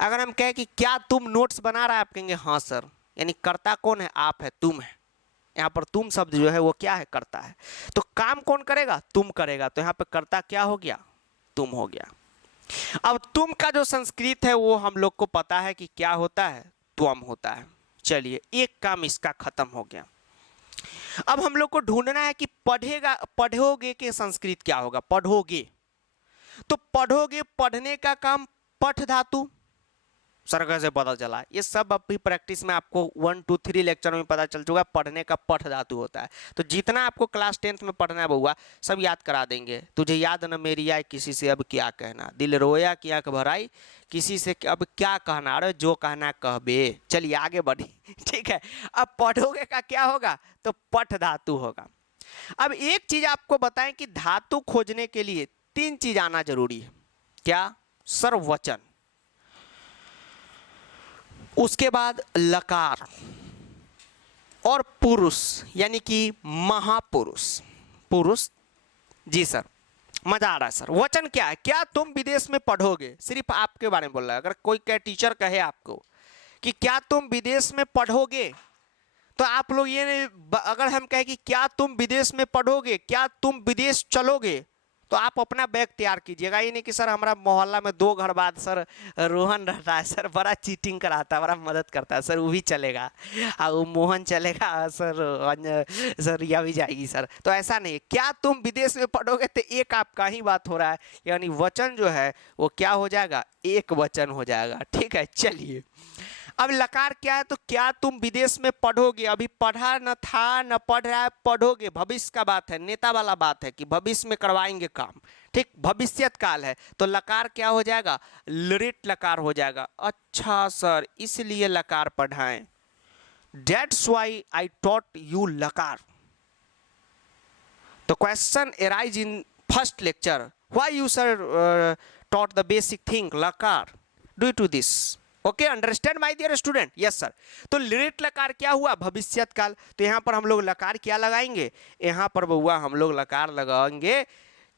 अगर हम कहें कि क्या तुम नोट्स बना रहा है, आप कहेंगे हाँ सर। यानी कर्ता कौन है? आप है, तुम है। यहाँ पर तुम शब्द जो है वो क्या है? कर्ता है। तो काम कौन करेगा? तुम करेगा। तो यहाँ पर कर्ता क्या हो गया? तुम हो गया। अब तुम का जो संस्कृत है वो हम लोग को पता है कि क्या होता है? त्वम होता है। चलिए एक काम इसका खत्म हो गया। अब हम लोग को ढूंढना है कि पढ़ेगा, पढ़ोगे के संस्कृत क्या होगा? पढ़ोगे, तो पढ़ोगे, पढ़ने का काम पठ धातु। सर कैसे पता चला? ये सब अभी प्रैक्टिस में आपको 1 2 3 लेक्चर में पता चल चुका, पढ़ने का पठ धातु होता है। तो जितना आपको क्लास 10th में पढ़ना है बउआ सब याद करा देंगे। तुझे याद न मेरी आई, किसी से अब क्या कहना, दिल रोया कि आंख भराई, किसी से अब क्या कहना, अरे जो कहना कहबे। चलिए आगे बढ़ी। ठीक है, अब पढ़ोगे का क्या होगा? तो पठ धातु होगा। अब एक चीज आपको बताएं कि धातु खोजने के लिए 3 चीज आना जरूरी है। क्या? सर वचन, उसके बाद लकार, और पुरुष यानी कि महापुरुष, पुरुष। जी सर मजा आ रहा है सर। वचन क्या है? क्या तुम विदेश में पढ़ोगे, सिर्फ आपके बारे में बोल रहा है। अगर कोई टीचर कहे आपको कि क्या तुम विदेश में पढ़ोगे, तो आप लोग ये, अगर हम कहें कि क्या तुम विदेश में पढ़ोगे, क्या तुम विदेश चलोगे, तो आप अपना बैग तैयार कीजिएगा। ये नहीं कि सर हमारा मोहल्ला में 2 घर बाद सर रोहन रहता है, सर बड़ा चीटिंग कराता है, बड़ा मदद करता है, सर वो भी चलेगा, और वो मोहन चलेगा, सर रिया भी जाएगी सर। तो ऐसा नहीं, क्या तुम विदेश में पढ़ोगे, तो एक आपका ही बात हो रहा है, यानी वचन जो है वो क्या हो जाएगा? एक वचन हो जाएगा। ठीक है, चलिए अब लकार क्या है? तो क्या तुम विदेश में पढ़ोगे, अभी पढ़ा न था, न पढ़ रहा है, पढ़ोगे, भविष्य का बात है, नेता वाला बात है कि भविष्य में करवाएंगे काम। ठीक, भविष्यत काल है, तो लकार क्या हो जाएगा? लृट लकार हो जाएगा। अच्छा सर इसलिए लकार पढ़ाएं, that's why I taught you लकार। तो question arise in first lecture, why you sir taught the basic thing लकार, due to this। Okay, understand my dear student? Yes sir. तो लिट लकार क्या हुआ? भविष्यत काल। तो यहाँ पर हम लोग लकार क्या लगाएंगे? यहाँ पर बउआ हम लोग लकार लगाएंगे,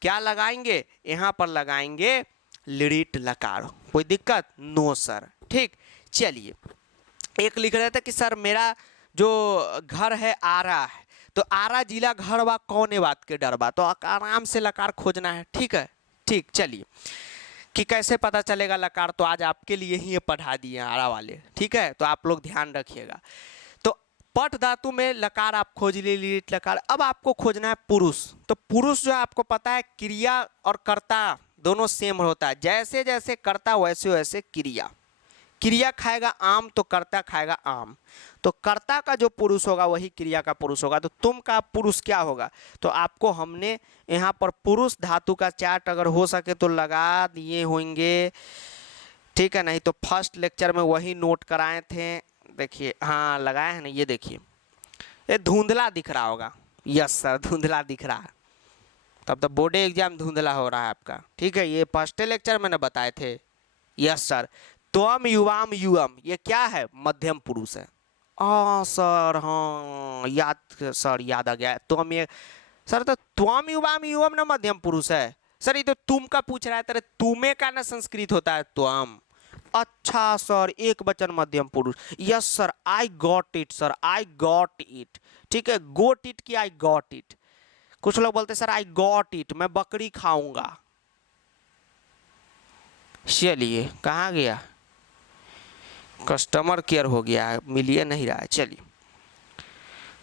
क्या लगाएंगे? यहाँ पर लगाएंगे लिट लकार। कोई दिक्कत? No sir. ठीक, चलिए एक लिख रहे थे कि सर मेरा जो घर है आरा है, तो आरा जिला घर बा कौने बात के डर बा, तो आराम से लकार खोजना है। ठीक है, ठीक, चलिए कि कैसे पता चलेगा लकार, तो आज आपके लिए ही ये पढ़ा दिए आरा वाले। ठीक है, तो आप लोग ध्यान रखिएगा। तो पठ धातु में लकार आप खोज लीजिए, लकार। अब आपको खोजना है पुरुष। तो पुरुष जो आपको पता है क्रिया और कर्ता दोनों सेम होता है, जैसे जैसे कर्ता वैसे वैसे क्रिया। क्रिया खाएगा आम तो कर्ता खाएगा आम, तो कर्ता का जो पुरुष होगा वही क्रिया का पुरुष होगा। तो तुम का पुरुष क्या होगा? तो आपको हमने यहाँ पर पुरुष धातु का चार्ट अगर हो सके तो लगा दिए होंगे। ठीक है, नहीं तो फर्स्ट लेक्चर में वही नोट कराए थे। देखिए हाँ लगाए हैं ना, ये देखिए ये धुंधला दिख रहा होगा। यस सर, धुंधला दिख रहा है, तब तो बोर्ड एग्जाम धुंधला हो रहा है आपका। ठीक है, ये फर्स्ट लेक्चर मैंने बताए थे। यस सर, त्वम युवाम युवम, ये क्या है? मध्यम पुरुष है। सर, हाँ याद, सर याद आ गया। तो हम ये सर, तो त्वम युवाम युवम ना मध्यम पुरुष है सर। ये तो तुम का पूछ रहा है, तेरे तुम्हें का ना संस्कृत होता है त्वम। अच्छा सर, एक वचन मध्यम पुरुष। Yes sir, I got it sir, I got it. ठीक है, गोट इट की आई गॉट इट। कुछ लोग बोलते सर आई गॉट इट, मैं बकरी खाऊंगा। चलिए, कहाँ गया? कस्टमर केयर हो गया है, मिलिए नहीं रहा है। चलिए,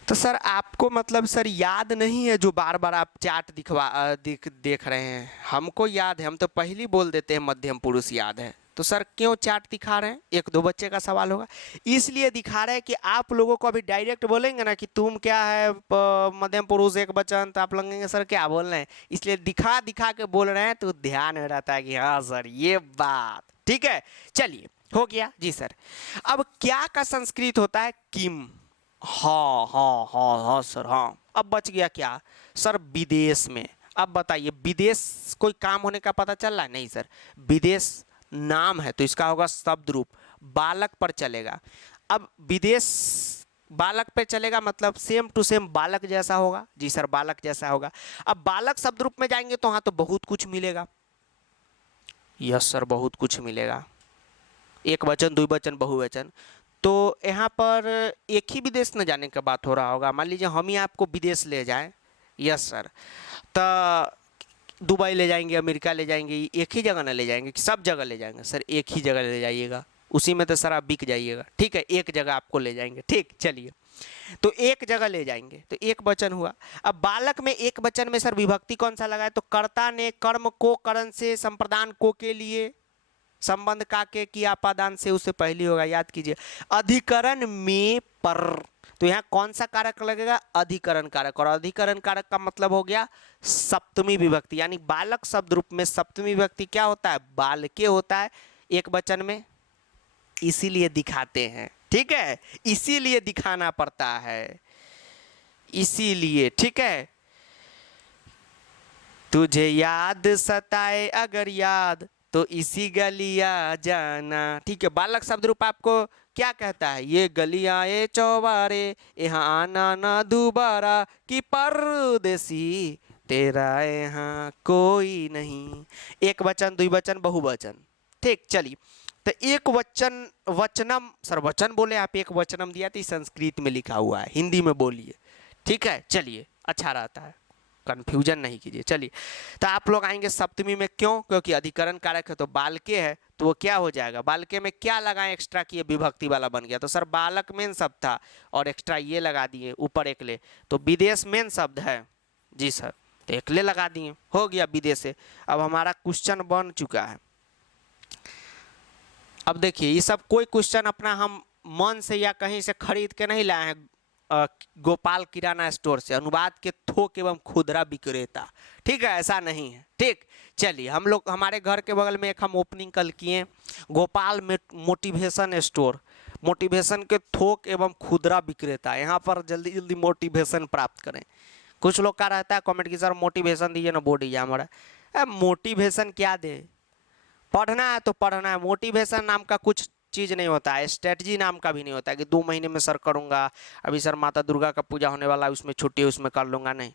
तो सर आपको मतलब सर याद नहीं है जो बार बार आप चार्ट देख रहे हैं? हमको याद है, हम तो पहले बोल देते हैं मध्यम पुरुष याद है। तो सर क्यों चार्ट दिखा रहे हैं? एक दो बच्चे का सवाल होगा, इसलिए दिखा रहे हैं कि आप लोगों को अभी डायरेक्ट बोलेंगे ना कि तुम क्या है मध्यम पुरुष एक वचन, तो आप लगेंगे सर क्या बोल रहे हैं, इसलिए दिखा दिखा के बोल रहे हैं, तो ध्यान में रहता है कि हाँ सर ये बात ठीक है। चलिए, हो गया जी सर। अब क्या का संस्कृत होता है किम। हाँ हाँ हाँ हाँ सर, हाँ। अब बच गया क्या सर? विदेश में। अब बताइए, विदेश कोई काम होने का पता चल रहा है? नहीं सर, विदेश नाम है तो इसका होगा शब्द रूप, बालक पर चलेगा। अब विदेश बालक पे चलेगा मतलब सेम टू सेम बालक जैसा होगा। जी सर, बालक जैसा होगा। अब बालक शब्द रूप में जाएंगे तो हाँ, तो बहुत कुछ मिलेगा। यस सर, बहुत कुछ मिलेगा। एक वचन, द्विवचन, बहुवचन। तो यहाँ पर एक ही विदेश न जाने का बात हो रहा होगा। मान लीजिए हम ही आपको विदेश ले जाएं, यस सर, तो दुबई ले जाएंगे, अमेरिका ले जाएंगे, एक ही जगह ना ले जाएंगे कि सब जगह ले जाएंगे? सर एक ही जगह ले जाइएगा, उसी में तो सर आप बिक जाइएगा। ठीक है, एक जगह आपको ले जाएंगे। ठीक, चलिए, तो एक जगह ले जाएंगे तो एक वचन हुआ। अब बालक में एक वचन में सर विभक्ति कौन सा लगाए? तो कर्ता ने कर्म को करण से संप्रदान को के लिए संबंध का के किया अपादान से, उससे पहले होगा, याद कीजिए। अधिकरण में पर, तो यहाँ कौन सा कारक लगेगा? अधिकरण कारक। और अधिकरण कारक का मतलब हो गया सप्तमी विभक्ति, यानी बालक शब्द रूप में सप्तमी विभक्ति क्या होता है? बालके होता है एक वचन में, इसीलिए दिखाते हैं। ठीक है, इसीलिए दिखाना पड़ता है, इसीलिए। ठीक है, तुझे याद सताए अगर याद तो इसी गलिया जाना। ठीक है, बालक शब्द रूप आपको क्या कहता है? ये गलियां ये चौबारे, यहाँ आना ना दोबारा, कि परदेसी तेरा यहाँ कोई नहीं। एक वचन, द्विवचन, बहुवचन। ठीक, चलिए, तो एक वचन, वचनम सर, वचन बोले आप, एक वचनम दिया तो संस्कृत में लिखा हुआ है, हिंदी में बोलिए। ठीक है, चलिए, अच्छा रहता है, कंफ्यूजन नहीं कीजिए। चलिए, तो आप लोग आएंगे सप्तमी में, क्यों? क्योंकि अधिकरण कारक है तो बालके है, तो वो क्या हो जाएगा? बालके में क्या लगाएं एक्स्ट्रा किए? विभक्ति वाला बन गया। तो सर बालक मेन शब्द था और एक्स्ट्रा ये लगा दिए ऊपर एकले, तो विदेश मेन शब्द है। जी सर, तो एकले लगा दिए, हो गया विदेश से। अब हमारा क्वेश्चन बन चुका है। अब देखिए, ये सब कोई क्वेश्चन अपना हम मन से या कहीं से खरीद के नहीं लाए हैं, गोपाल किराना स्टोर से, अनुवाद के थोक एवं खुदरा विक्रेता। ठीक है, ऐसा नहीं है। ठीक, चलिए, हम लोग, हमारे घर के बगल में एक हम ओपनिंग कल किए, गोपाल मोटिवेशन स्टोर, मोटिवेशन के थोक एवं खुदरा विक्रेता। यहाँ पर जल्दी जल्दी मोटिवेशन प्राप्त करें। कुछ लोग का रहता है कमेंट की सर मोटिवेशन दीजिए ना, बोर्ड एग्जाम हमारा। मोटिवेशन क्या दे? पढ़ना है तो पढ़ना है, मोटिवेशन नाम का कुछ चीज़ नहीं होता है, स्ट्रेटजी नाम का भी नहीं होता है कि 2 महीने में सर करूँगा, अभी सर माता दुर्गा का पूजा होने वाला है उसमें छुट्टी है उसमें कर लूँगा, नहीं,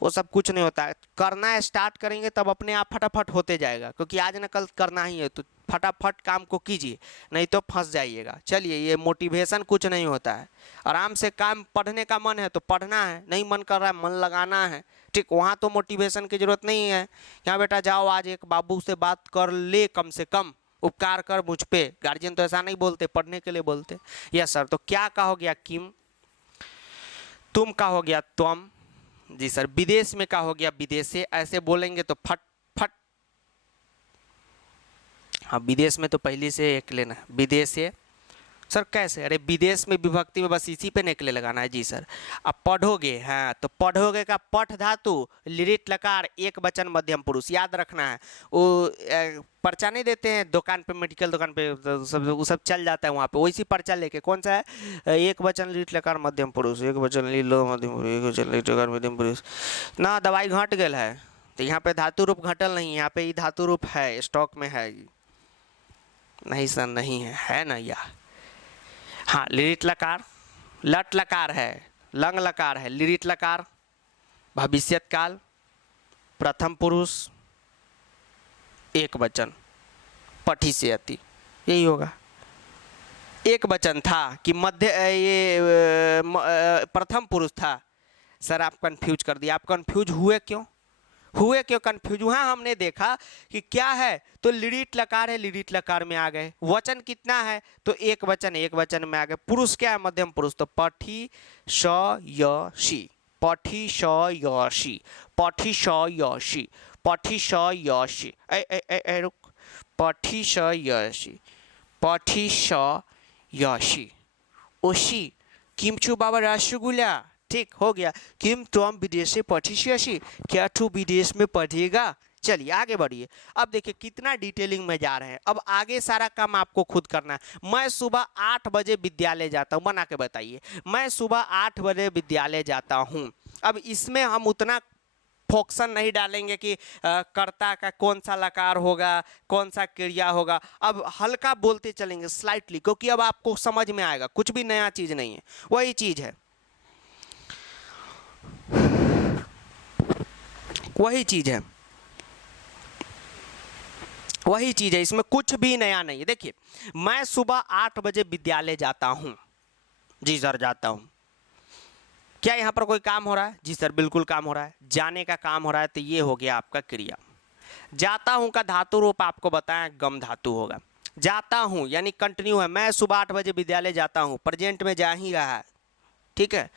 वो सब कुछ नहीं होता है। करना है, स्टार्ट करेंगे तब अपने आप फटाफट होते जाएगा, क्योंकि आज न कल करना ही है, तो फटाफट काम को कीजिए, नहीं तो फंस जाइएगा। चलिए, ये मोटिवेशन कुछ नहीं होता है, आराम से काम, पढ़ने का मन है तो पढ़ना है, नहीं मन कर रहा है मन लगाना है। ठीक, वहाँ तो मोटिवेशन की जरूरत नहीं है। यहाँ बेटा जाओ आज एक बाबू से बात कर ले, कम से कम उपकार कर मुझ पे। गार्जियन तो ऐसा नहीं बोलते, पढ़ने के लिए बोलते। यस सर, तो क्या का हो गया किम, तुम का हो गया त्वम। जी सर, विदेश में का हो गया विदेशे। ऐसे बोलेंगे तो फट फट, हाँ विदेश में तो पहले से एक लेना, विदेशे। सर कैसे? अरे विदेश में विभक्ति में बस इसी पे निकले लगाना है। जी सर, अब पढ़ोगे, हाँ तो पढ़ोगे का पठ धातु, लिरिट लकार, एक वचन मध्यम पुरुष, याद रखना है। वो पर्चा नहीं देते हैं दुकान पे, मेडिकल दुकान पे, सब वो सब चल जाता है वहाँ पे, वैसी पर्चा लेके, कौन सा है? एक वचन लिरिट लकार मध्यम पुरुष, एक वचन लीलो मध्यम पुरुष, एक वचन लिरिट लकार मध्यम पुरुष ना। दवाई घट गल है तो यहाँ पे धातु रूप घटल नहीं, यहाँ पे ये धातु रूप है, स्टॉक में है। नहीं सर नहीं है, है ना या? हाँ, लिरिट लकार लट लकार है, लंग लकार है, लिरिट लकार, भविष्यत काल, प्रथम पुरुष, एक वचन, पठी से अति, यही होगा। एक वचन था कि मध्य प्रथम पुरुष था। सर आप कंफ्यूज कर दिया। आप कंफ्यूज हुए क्यों? हुए क्यों कंफ्यूज? हाँ, हमने देखा कि क्या है, तो लिरिट लकार है, लिरिट लकार में आ गए। वचन कितना है, तो एक वचन, एक वचन में आ गए। पुरुष क्या है, मध्यम पुरुष, तो पठी श य शी, पठी श य शी, पठी श य शी, पठी श य शी, ए रुक, पठी श य शी, पठी श य शी, ओशी किमचू बाबा रसगुल्ला, ठीक हो गया। किम तुम विदेश से पठिष्यसि, क्या तू विदेश में पढ़ेगा। चलिए आगे बढ़िए। अब देखिए कितना डिटेलिंग में जा रहे हैं। अब आगे सारा काम आपको खुद करना है। मैं सुबह 8 बजे विद्यालय जाता हूँ, बना के बताइए। मैं सुबह 8 बजे विद्यालय जाता हूँ। अब इसमें हम उतना फोक्सन नहीं डालेंगे कि कर्ता का कौन सा लकार होगा, कौन सा क्रिया होगा। अब हल्का बोलते चलेंगे स्लाइटली, क्योंकि अब आपको समझ में आएगा, कुछ भी नया चीज नहीं है, वही चीज है, वही चीज है, वही चीज है, इसमें कुछ भी नया नहीं है। देखिए मैं सुबह 8 बजे विद्यालय जाता हूं। जी सर जाता हूं। क्या यहाँ पर कोई काम हो रहा है? जी सर बिल्कुल काम हो रहा है। जाने का काम हो रहा है, तो ये हो गया आपका क्रिया। जाता हूं का धातु रूप आपको बताएं, गम धातु होगा। जाता हूं यानी कंटिन्यू है। मैं सुबह 8 बजे विद्यालय जाता हूं, प्रेजेंट में जा ही रहा है, ठीक है।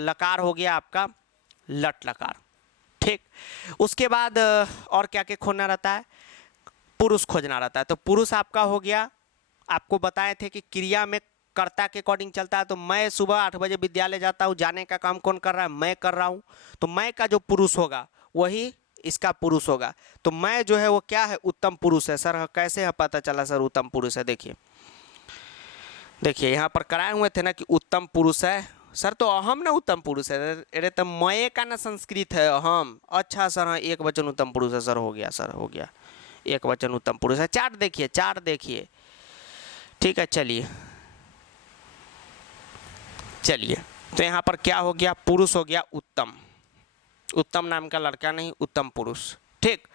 लकार हो गया आपका लट लकार, ठीक। उसके बाद और क्या क्या खोजना रहता है? पुरुष खोजना रहता है। तो पुरुष आपका हो गया, आपको बताए थे कि क्रिया में कर्ता के अकॉर्डिंग चलता है। तो मैं सुबह 8 बजे विद्यालय जाता हूँ, जाने का काम कौन कर रहा है? मैं कर रहा हूँ। तो मैं का जो पुरुष होगा वही इसका पुरुष होगा। तो मैं जो है वो क्या है? उत्तम पुरुष है। सर कैसे है पता चला सर उत्तम पुरुष है? देखिए देखिए यहाँ पर कराए हुए थे ना कि उत्तम पुरुष है। सर तो अहम ना उत्तम पुरुष है। अरे तो मय का ना संस्कृत है अहम। अच्छा सर हाँ, एक वचन उत्तम पुरुष है। सर हो गया, सर हो गया, एक वचन उत्तम पुरुष है। चार्ट देखिए, चार्ट देखिए, ठीक है। चलिए चलिए, तो यहाँ पर क्या हो गया? पुरुष हो गया उत्तम। उत्तम नाम का लड़का नहीं, उत्तम पुरुष, ठीक।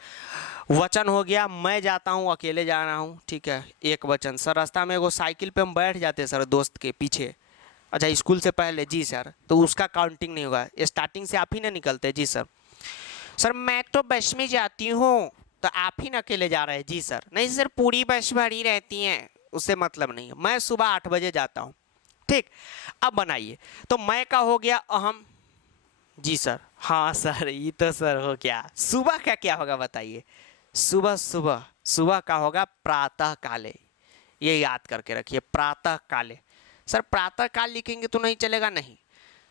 वचन हो गया, मैं जाता हूँ, अकेले जा रहा हूँ, ठीक है, एक वचन। सर रास्ता में वो साइकिल पे हम बैठ जाते हैं सर दोस्त के पीछे। अच्छा स्कूल से पहले? जी सर। तो उसका काउंटिंग नहीं होगा, स्टार्टिंग से आप ही ना निकलते? जी सर। सर मैं तो बस में जाती हूँ, तो आप ही ना अकेले जा रहे हैं? जी सर। नहीं सर पूरी बस भरी रहती है, उससे मतलब नहीं है। मैं सुबह 8 बजे जाता हूँ, ठीक। अब बनाइए, तो मैं का हो गया अहम। जी सर। हाँ सर ये तो सर हो गया। सुबह का क्या होगा बताइए? सुबह सुबह सुबह का होगा प्रातः काले। ये याद करके रखिए, प्रातः काले। सर प्रातः काल लिखेंगे तो नहीं चलेगा, नहीं।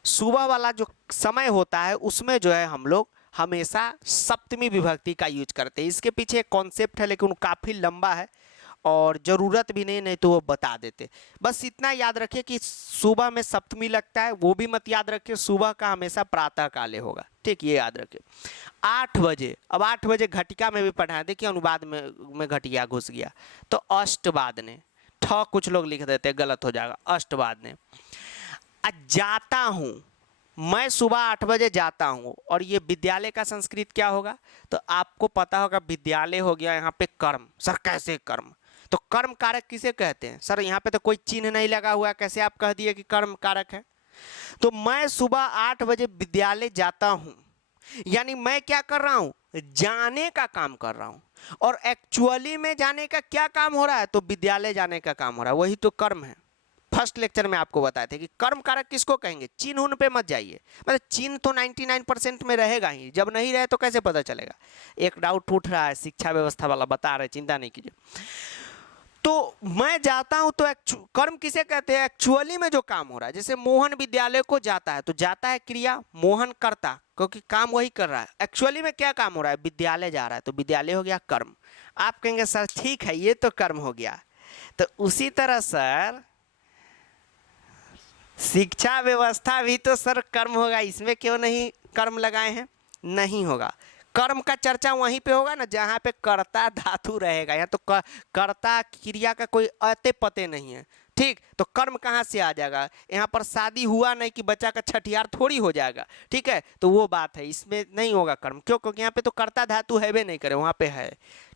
सुबह वाला जो समय होता है उसमें जो है हम लोग हमेशा सप्तमी विभक्ति का यूज करते हैं। इसके पीछे एक कॉन्सेप्ट है, लेकिन काफ़ी लंबा है और ज़रूरत भी नहीं तो वो बता देते। बस इतना याद रखिए कि सुबह में सप्तमी लगता है, वो भी मत याद रखिए। सुबह का हमेशा प्रातः काले होगा, ठीक, ये याद रखिए। 8 बजे, अब 8 बजे घटिका में भी पढ़ा है, देखिए अनुवाद में घटिया घुस गया। तो अष्टवाद ने, ठ कुछ लोग लिख देते, गलत हो जाएगा, अष्टवाद ने। जाता हूँ, मैं सुबह 8 बजे जाता हूँ, और ये विद्यालय का संस्कृत क्या होगा? तो आपको पता होगा विद्यालय हो गया यहाँ पे कर्म। सर कैसे कर्म? तो कर्म कारक किसे कहते हैं? सर यहाँ पे तो कोई चिन्ह नहीं लगा हुआ है, कैसे आप कह दिए कि कर्म कारक है? तो मैं सुबह 8 बजे विद्यालय जाता हूँ, यानी मैं क्या कर रहा हूँ? जाने का काम कर रहा हूँ। और एक्चुअली में जाने का क्या काम हो रहा है? तो विद्यालय जाने का काम हो रहा है, वही तो कर्म है। फर्स्ट लेक्चर में आपको बताए थे कि कर्म कारक किसको कहेंगे? चिन्ह उन पे मत जाइए, मतलब चिन्ह तो 99% में रहेगा ही, जब नहीं रहे तो कैसे पता चलेगा? एक डाउट उठ रहा है, शिक्षा व्यवस्था वाला बता रहे, चिंता नहीं कीजिए। तो मैं जाता हूं, तो कर्म किसे कहते हैं? एक्चुअली में जो काम हो रहा है। जैसे मोहन विद्यालय को जाता है, तो जाता है क्रिया, मोहन करता, क्योंकि काम वही कर रहा है। एक्चुअली में क्या काम हो रहा है? विद्यालय जा रहा है, तो विद्यालय हो गया कर्म। आप कहेंगे सर ठीक है ये तो कर्म हो गया। तो उसी तरह सर शिक्षा व्यवस्था भी तो सर कर्म होगा, इसमें क्यों नहीं कर्म लगाए हैं? नहीं होगा। कर्म का चर्चा वहीं पे होगा ना जहाँ पे कर्ता धातु रहेगा। यहाँ तो कर्ता क्रिया का कोई अते पते नहीं है, ठीक, तो कर्म कहाँ से आ जाएगा, यहाँ पर शादी हुआ नहीं कि बच्चा का छठियार थोड़ी हो जाएगा, ठीक है, तो वो बात है, इसमें नहीं होगा कर्म, क्यों, क्योंकि यहाँ पे तो कर्ता धातु है भी नहीं करे, वहाँ पे है,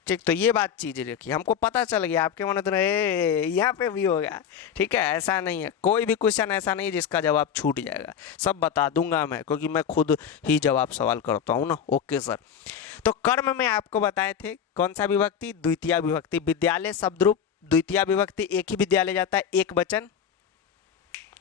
ठीक, तो ये बात चीज रखिए, हमको पता चल गया, आपके मन तो यहाँ पे भी होगा, ठीक है, ऐसा नहीं है, कोई भी क्वेश्चन ऐसा नहीं है जिसका जवाब छूट जाएगा, सब बता दूंगा मैं, क्योंकि मैं खुद ही जवाब सवाल करता हूँ ना। ओके सर, तो कर्म में आपको बताए थे कौन सा विभक्ति, द्वितीय विभक्ति, विद्यालय शब्द रूप द्वितीय विभक्ति, एक ही विद्यालय जाता है, एक वचन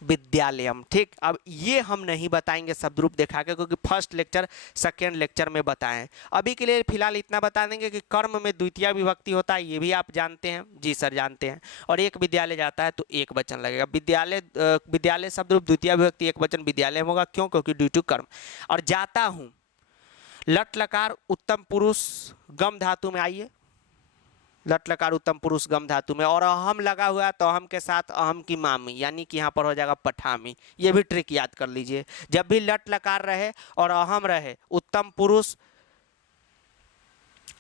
विद्यालयम, ठीक, अब ये हम नहीं बताएंगे शब्द रूप दिखा के, क्योंकि फर्स्ट लेक्चर सेकेंड लेक्चर में बताएं, अभी के लिए फिलहाल इतना बता देंगे कि कर्म में द्वितीय विभक्ति होता है, ये भी आप जानते हैं, जी सर जानते हैं, और एक विद्यालय जाता है तो एक वचन लगेगा, विद्यालय शब्द रूप द्वितीय विभक्ति एक वचन विद्यालय में होगा, क्यों, क्योंकि ड्यू टू कर्म, और जाता हूँ लट लकार उत्तम पुरुष गम धातु में, आइए लट लकार उत्तम पुरुष गम धातु में, और अहम लगा हुआ है तो अहम के साथ अहम की मामी, यानी कि यहाँ पर हो जाएगा पठामी, ये भी ट्रिक याद कर लीजिए, जब भी लट लकार रहे और अहम रहे, उत्तम पुरुष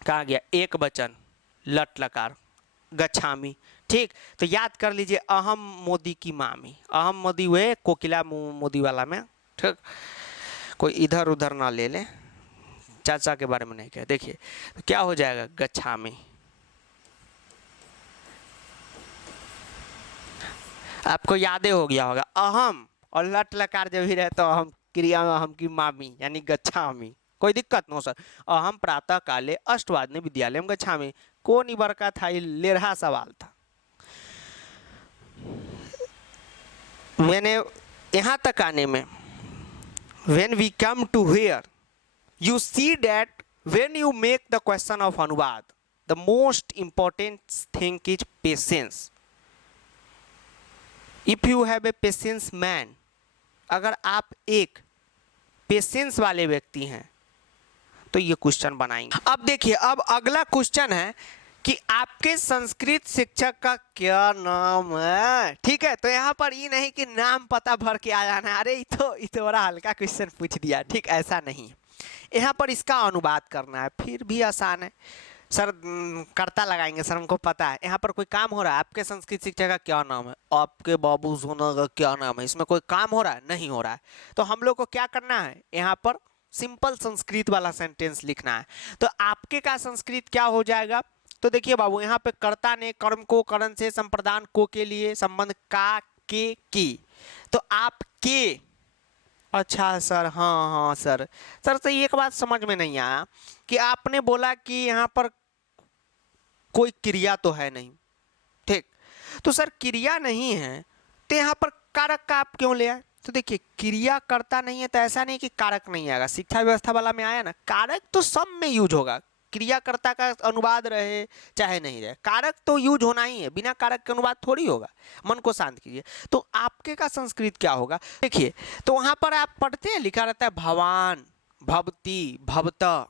कहाँ गया, एक वचन लट लकार गच्छामी, ठीक, तो याद कर लीजिए अहम मोदी की मामी, अहम मोदी हुए कोकिला मोदी वाला में, ठीक, कोई इधर उधर ना ले ले, चाचा के बारे में नहीं कहे, देखिए तो क्या हो जाएगा गच्छामी, आपको यादें हो गया होगा, अहम और लट लकार जब भी रहे तो अहम क्रिया में अहम की मामी यानी गच्छामी, कोई दिक्कत नो सर, अहम प्रातः काले अष्टवादने विद्यालय में गच्छामी, कौन बरका था, ये लेरहा सवाल था, मैंने यहाँ तक आने में when we come to here you see that when you make the question of अनुवाद the most important thing is patience, if you have a patience man, अगर आप एक पेशेंस वाले व्यक्ति हैं तो ये क्वेश्चन बनाएंगे। अब देखिए, अब अगला क्वेश्चन है कि आपके संस्कृत शिक्षक का क्या नाम है, ठीक है, तो यहाँ पर ये नहीं कि नाम पता भर के आ जाना है, अरे ये तो बड़ा हल्का क्वेश्चन पूछ दिया, ठीक, ऐसा नहीं, यहाँ पर इसका अनुवाद करना है, फिर भी आसान है सर, कर्ता लगाएंगे सर, हमको पता है, यहाँ पर कोई काम हो रहा है, आपके संस्कृत शिक्षक का क्या नाम है, आपके बाबू सोना का क्या नाम है, इसमें कोई काम हो रहा है, नहीं हो रहा है, तो हम लोग को क्या करना है, यहाँ पर सिंपल संस्कृत वाला सेंटेंस लिखना है, तो आपके का संस्कृत क्या हो जाएगा, तो देखिए बाबू, यहाँ पे कर्ता ने कर्म को करण से संप्रदान को के लिए संबंध का के की, तो आप के, अच्छा सर, हाँ सर तो एक बात समझ में नहीं आया कि आपने बोला कि यहाँ पर कोई क्रिया तो है नहीं, ठीक, तो सर क्रिया नहीं है तो यहाँ पर कारक का आप क्यों ले आए, तो देखिए क्रिया करता नहीं है तो ऐसा नहीं कि कारक नहीं आएगा, शिक्षा व्यवस्था वाला में आया ना, कारक तो सब में यूज होगा, क्रियाकर्ता का अनुवाद रहे चाहे नहीं रहे, कारक तो यूज होना ही है, बिना कारक के अनुवाद थोड़ी होगा, मन को शांत कीजिए, तो आपके का संस्कृत क्या होगा, देखिए तो वहां पर आप पढ़ते हैं, लिखा रहता है भवान भवती भवता,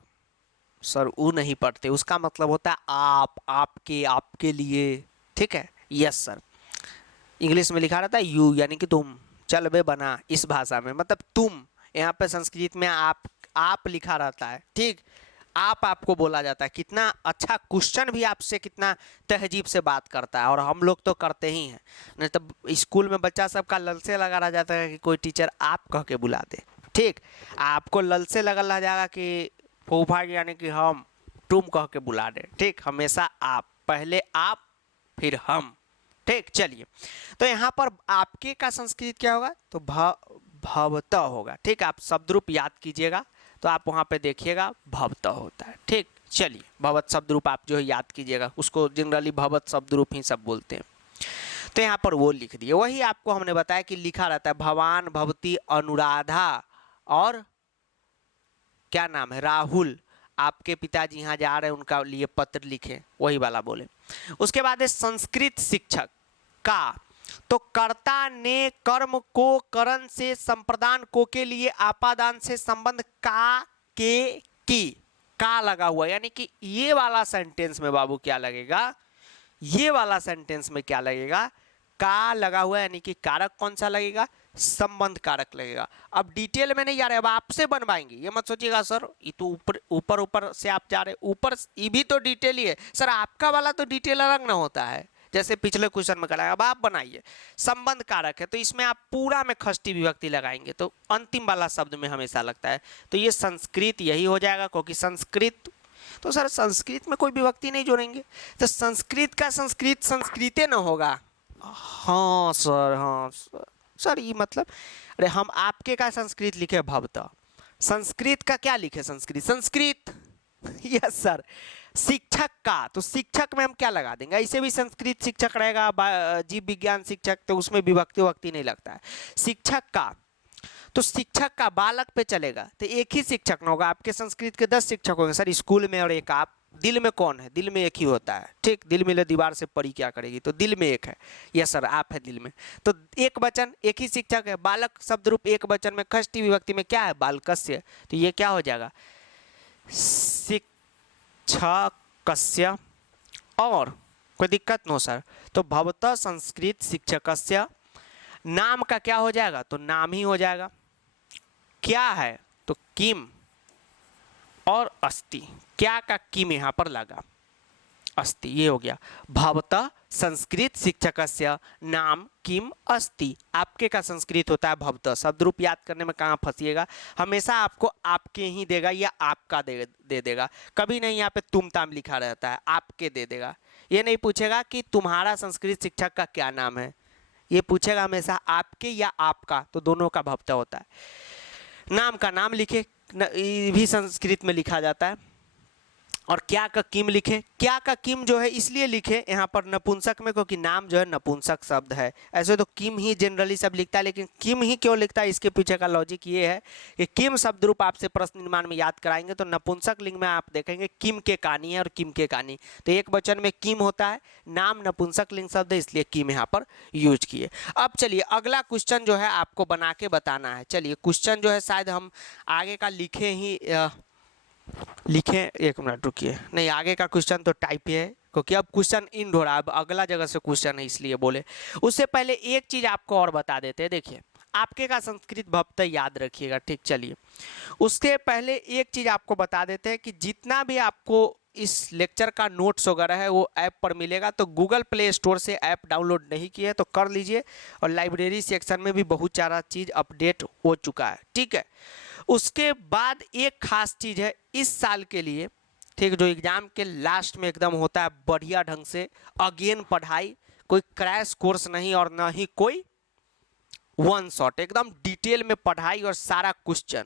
सर वो नहीं पढ़ते, उसका मतलब होता है आप, आपके, आपके लिए, ठीक है, यस सर, इंग्लिश में लिखा रहता है यू, यानी कि तुम, चल बे बना इस भाषा में, मतलब तुम, यहाँ पे संस्कृत में आप लिखा रहता है, ठीक, आप आपको बोला जाता है, कितना अच्छा क्वेश्चन भी आपसे कितना तहजीब से बात करता है, और हम लोग तो करते ही हैं, नहीं तो स्कूल में बच्चा सबका ललसे लगा रह जाता है कि कोई टीचर आप कह के बुला दे, ठीक, आपको ललसे लगा रह जाएगा कि फूफा यानी कि हम तुम कह के बुला दे, ठीक, हमेशा आप, पहले आप फिर हम, ठीक, चलिए, तो यहाँ पर आपके का संस्कृत क्या होगा, तो भवत होगा, ठीक, आप शब्द रूप याद कीजिएगा, तो आप वहाँ पे देखिएगा भवत होता है, ठीक, चलिए भवत शब्द रूप आप जो है याद कीजिएगा, उसको जनरली भवत शब्द रूप ही सब बोलते हैं, तो यहाँ पर वो लिख दिए, वही आपको हमने बताया कि लिखा रहता है भवान भवती अनुराधा, और क्या नाम है, राहुल, आपके पिताजी यहाँ जा रहे हैं, उनका लिए पत्र लिखे, वही वाला बोले, उसके बाद है संस्कृत शिक्षक का, तो कर्ता ने कर्म को करण से संप्रदान को के लिए आपादान से संबंध का के की, का लगा हुआ, यानी कि ये वाला सेंटेंस में बाबू क्या लगेगा, ये वाला सेंटेंस में क्या लगेगा, का लगा हुआ, यानी कि कारक कौन सा लगेगा, संबंध कारक लगेगा। अब डिटेल में नहीं जा रहे, अब आपसे बनवाएंगे, ये मत सोचिएगा सर ये तो ऊपर से आप जा रहे, ऊपर ये भी तो डिटेल ही है सर, आपका वाला तो डिटेल अलग ना होता है, जैसे पिछले क्वेश्चन में कराया, अब आप बनाइए संबंध कारक है तो इसमें आप पूरा में षष्ठी विभक्ति लगाएंगे तो अंतिम वाला शब्द में हमेशा लगता है, तो ये संस्कृत यही हो जाएगा, क्योंकि संस्कृत, तो सर संस्कृत में कोई विभक्ति नहीं जोड़ेंगे तो संस्कृत का संस्कृत संस्कृते न होगा। हाँ सर, हाँ सर ये मतलब, अरे हम आपके का संस्कृत लिखे भवता, संस्कृत का क्या लिखे संस्कृत, संस्कृत यस सर। शिक्षक का, तो शिक्षक में हम क्या लगा देंगे, ऐसे भी संस्कृत शिक्षक रहेगा, जीव विज्ञान शिक्षक, तो उसमें विभक्ति वक्ति नहीं लगता है। शिक्षक का, तो शिक्षक का बालक पे चलेगा तो एक ही शिक्षक ना होगा, आपके संस्कृत के 10 शिक्षक होंगे सर स्कूल में, और एक आप, दिल में कौन है, दिल में एक ही होता है, ठीक, दिल मिले दीवार से परी क्या करेगी, तो दिल में एक है, यस सर आप है दिल में, तो एक वचन एक ही शिक्षक है। बालक शब्द रूप एक वचन में षष्ठी विभक्ति में क्या है, बालकस्य, तो ये क्या हो जाएगा, शिक्षकस्य, और कोई दिक्कत नो सर, तो भवतः संस्कृत शिक्षकस्य, नाम का क्या हो जाएगा, तो नाम ही हो जाएगा, क्या है तो किम, और अस्ति, क्या का किम यहां पर लगा, अस्ति, ये हो गया। भवतः संस्कृत शिक्षकस्य नाम किम अस्ति, आपके का संस्कृत होता है भवतः, शब्द रूप याद करने में कहाँ फंसिएगा, हमेशा आपको आपके ही देगा या आपका दे देगा, कभी नहीं यहाँ पे तुम ताम लिखा रहता है, आपके दे देगा, ये नहीं पूछेगा कि तुम्हारा संस्कृत शिक्षक का क्या नाम है, ये पूछेगा हमेशा आपके या आपका, तो दोनों का भवतः होता है। नाम का नाम लिखे भी संस्कृत में लिखा जाता है, और क्या का किम लिखे, क्या का किम जो है इसलिए लिखे यहाँ पर नपुंसक में क्योंकि नाम जो है नपुंसक शब्द है, ऐसे तो किम ही जनरली सब लिखता है, लेकिन किम ही क्यों लिखता है, इसके पीछे का लॉजिक ये है कि किम शब्द रूप आपसे प्रश्न निर्माण में याद कराएंगे तो नपुंसक लिंग में आप देखेंगे किम के कानी है और किम के कानी, तो एक वचन में किम होता है, नाम नपुंसक लिंग शब्द है इसलिए किम यहाँ पर यूज किए। अब चलिए अगला क्वेश्चन जो है आपको बना के बताना है, चलिए क्वेश्चन जो है शायद हम आगे का लिखें, एक मिनट रुकिए, नहीं आगे का क्वेश्चन तो टाइप ही है क्योंकि अब क्वेश्चन इंड हो रहा है, अब अगला जगह से क्वेश्चन है इसलिए बोले। उससे पहले एक चीज आपको और बता देते हैं, देखिए आपके का संस्कृत भवतः याद रखिएगा, ठीक, चलिए उसके पहले एक चीज आपको बता देते हैं कि जितना भी आपको इस लेक्चर का नोट्स वगैरह है वो ऐप पर मिलेगा, तो गूगल प्ले स्टोर से ऐप डाउनलोड नहीं किए तो कर लीजिए, और लाइब्रेरी सेक्शन में भी बहुत सारा चीज़ अपडेट हो चुका है, ठीक है। उसके बाद एक खास चीज़ है इस साल के लिए, ठीक, जो एग्जाम के लास्ट में एकदम होता है बढ़िया ढंग से अगेन पढ़ाई, कोई क्रैश कोर्स नहीं और ना ही कोई वन शॉट, एकदम डिटेल में पढ़ाई और सारा क्वेश्चन,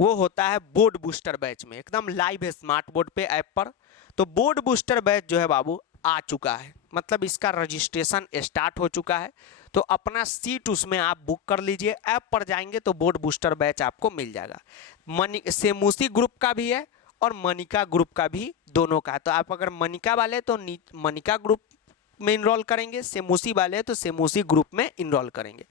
वो होता है बोर्ड बूस्टर बैच में, एकदम लाइव है स्मार्ट बोर्ड पे ऐप पर। तो बोर्ड बूस्टर बैच जो है बाबू आ चुका है, मतलब इसका रजिस्ट्रेशन स्टार्ट हो चुका है, तो अपना सीट उसमें आप बुक कर लीजिए, ऐप पर जाएंगे तो बोर्ड बूस्टर बैच आपको मिल जाएगा। सेमूसी ग्रुप का भी है और मनिका ग्रुप का भी, दोनों का, तो आप अगर मनिका वाले तो मनिका ग्रुप में इनरोल करेंगे, सेमूसी वाले तो सेमूसी ग्रुप में इनरोल करेंगे।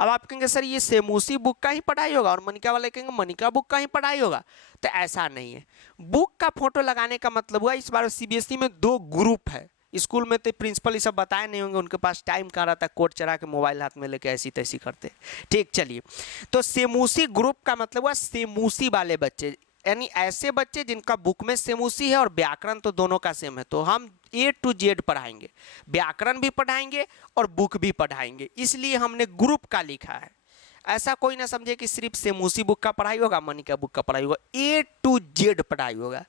अब आप कहेंगे सर ये सेमूसी बुक का ही पढ़ाई होगा और मनिका वाले कहेंगे मनिका बुक का ही पढ़ाई होगा, तो ऐसा नहीं है। बुक का फोटो लगाने का मतलब हुआ इस बार सीबीएसई में 2 ग्रुप है, स्कूल में तो प्रिंसिपल ये सब बताए नहीं होंगे, उनके पास टाइम कहाँ रहता है, कोट चढ़ा के मोबाइल हाथ में लेके ऐसी तैसी करते, ठीक। चलिए तो सेमूसी ग्रुप का मतलब हुआ सेमूसी वाले बच्चे, यानी ऐसे बच्चे जिनका बुक में सेमूसी है और व्याकरण तो दोनों का सेम है, तो हम A to Z पढ़ाएंगे, व्याकरण भी पढ़ाएंगे और बुक भी पढ़ाएंगे, इसलिए हमने ग्रुप का लिखा है। ऐसा कोई ना समझे कि सिर्फ सेमूसी बुक का पढ़ाई होगा, मनिका बुक का पढ़ाई होगा, A to Z पढ़ाई होगा,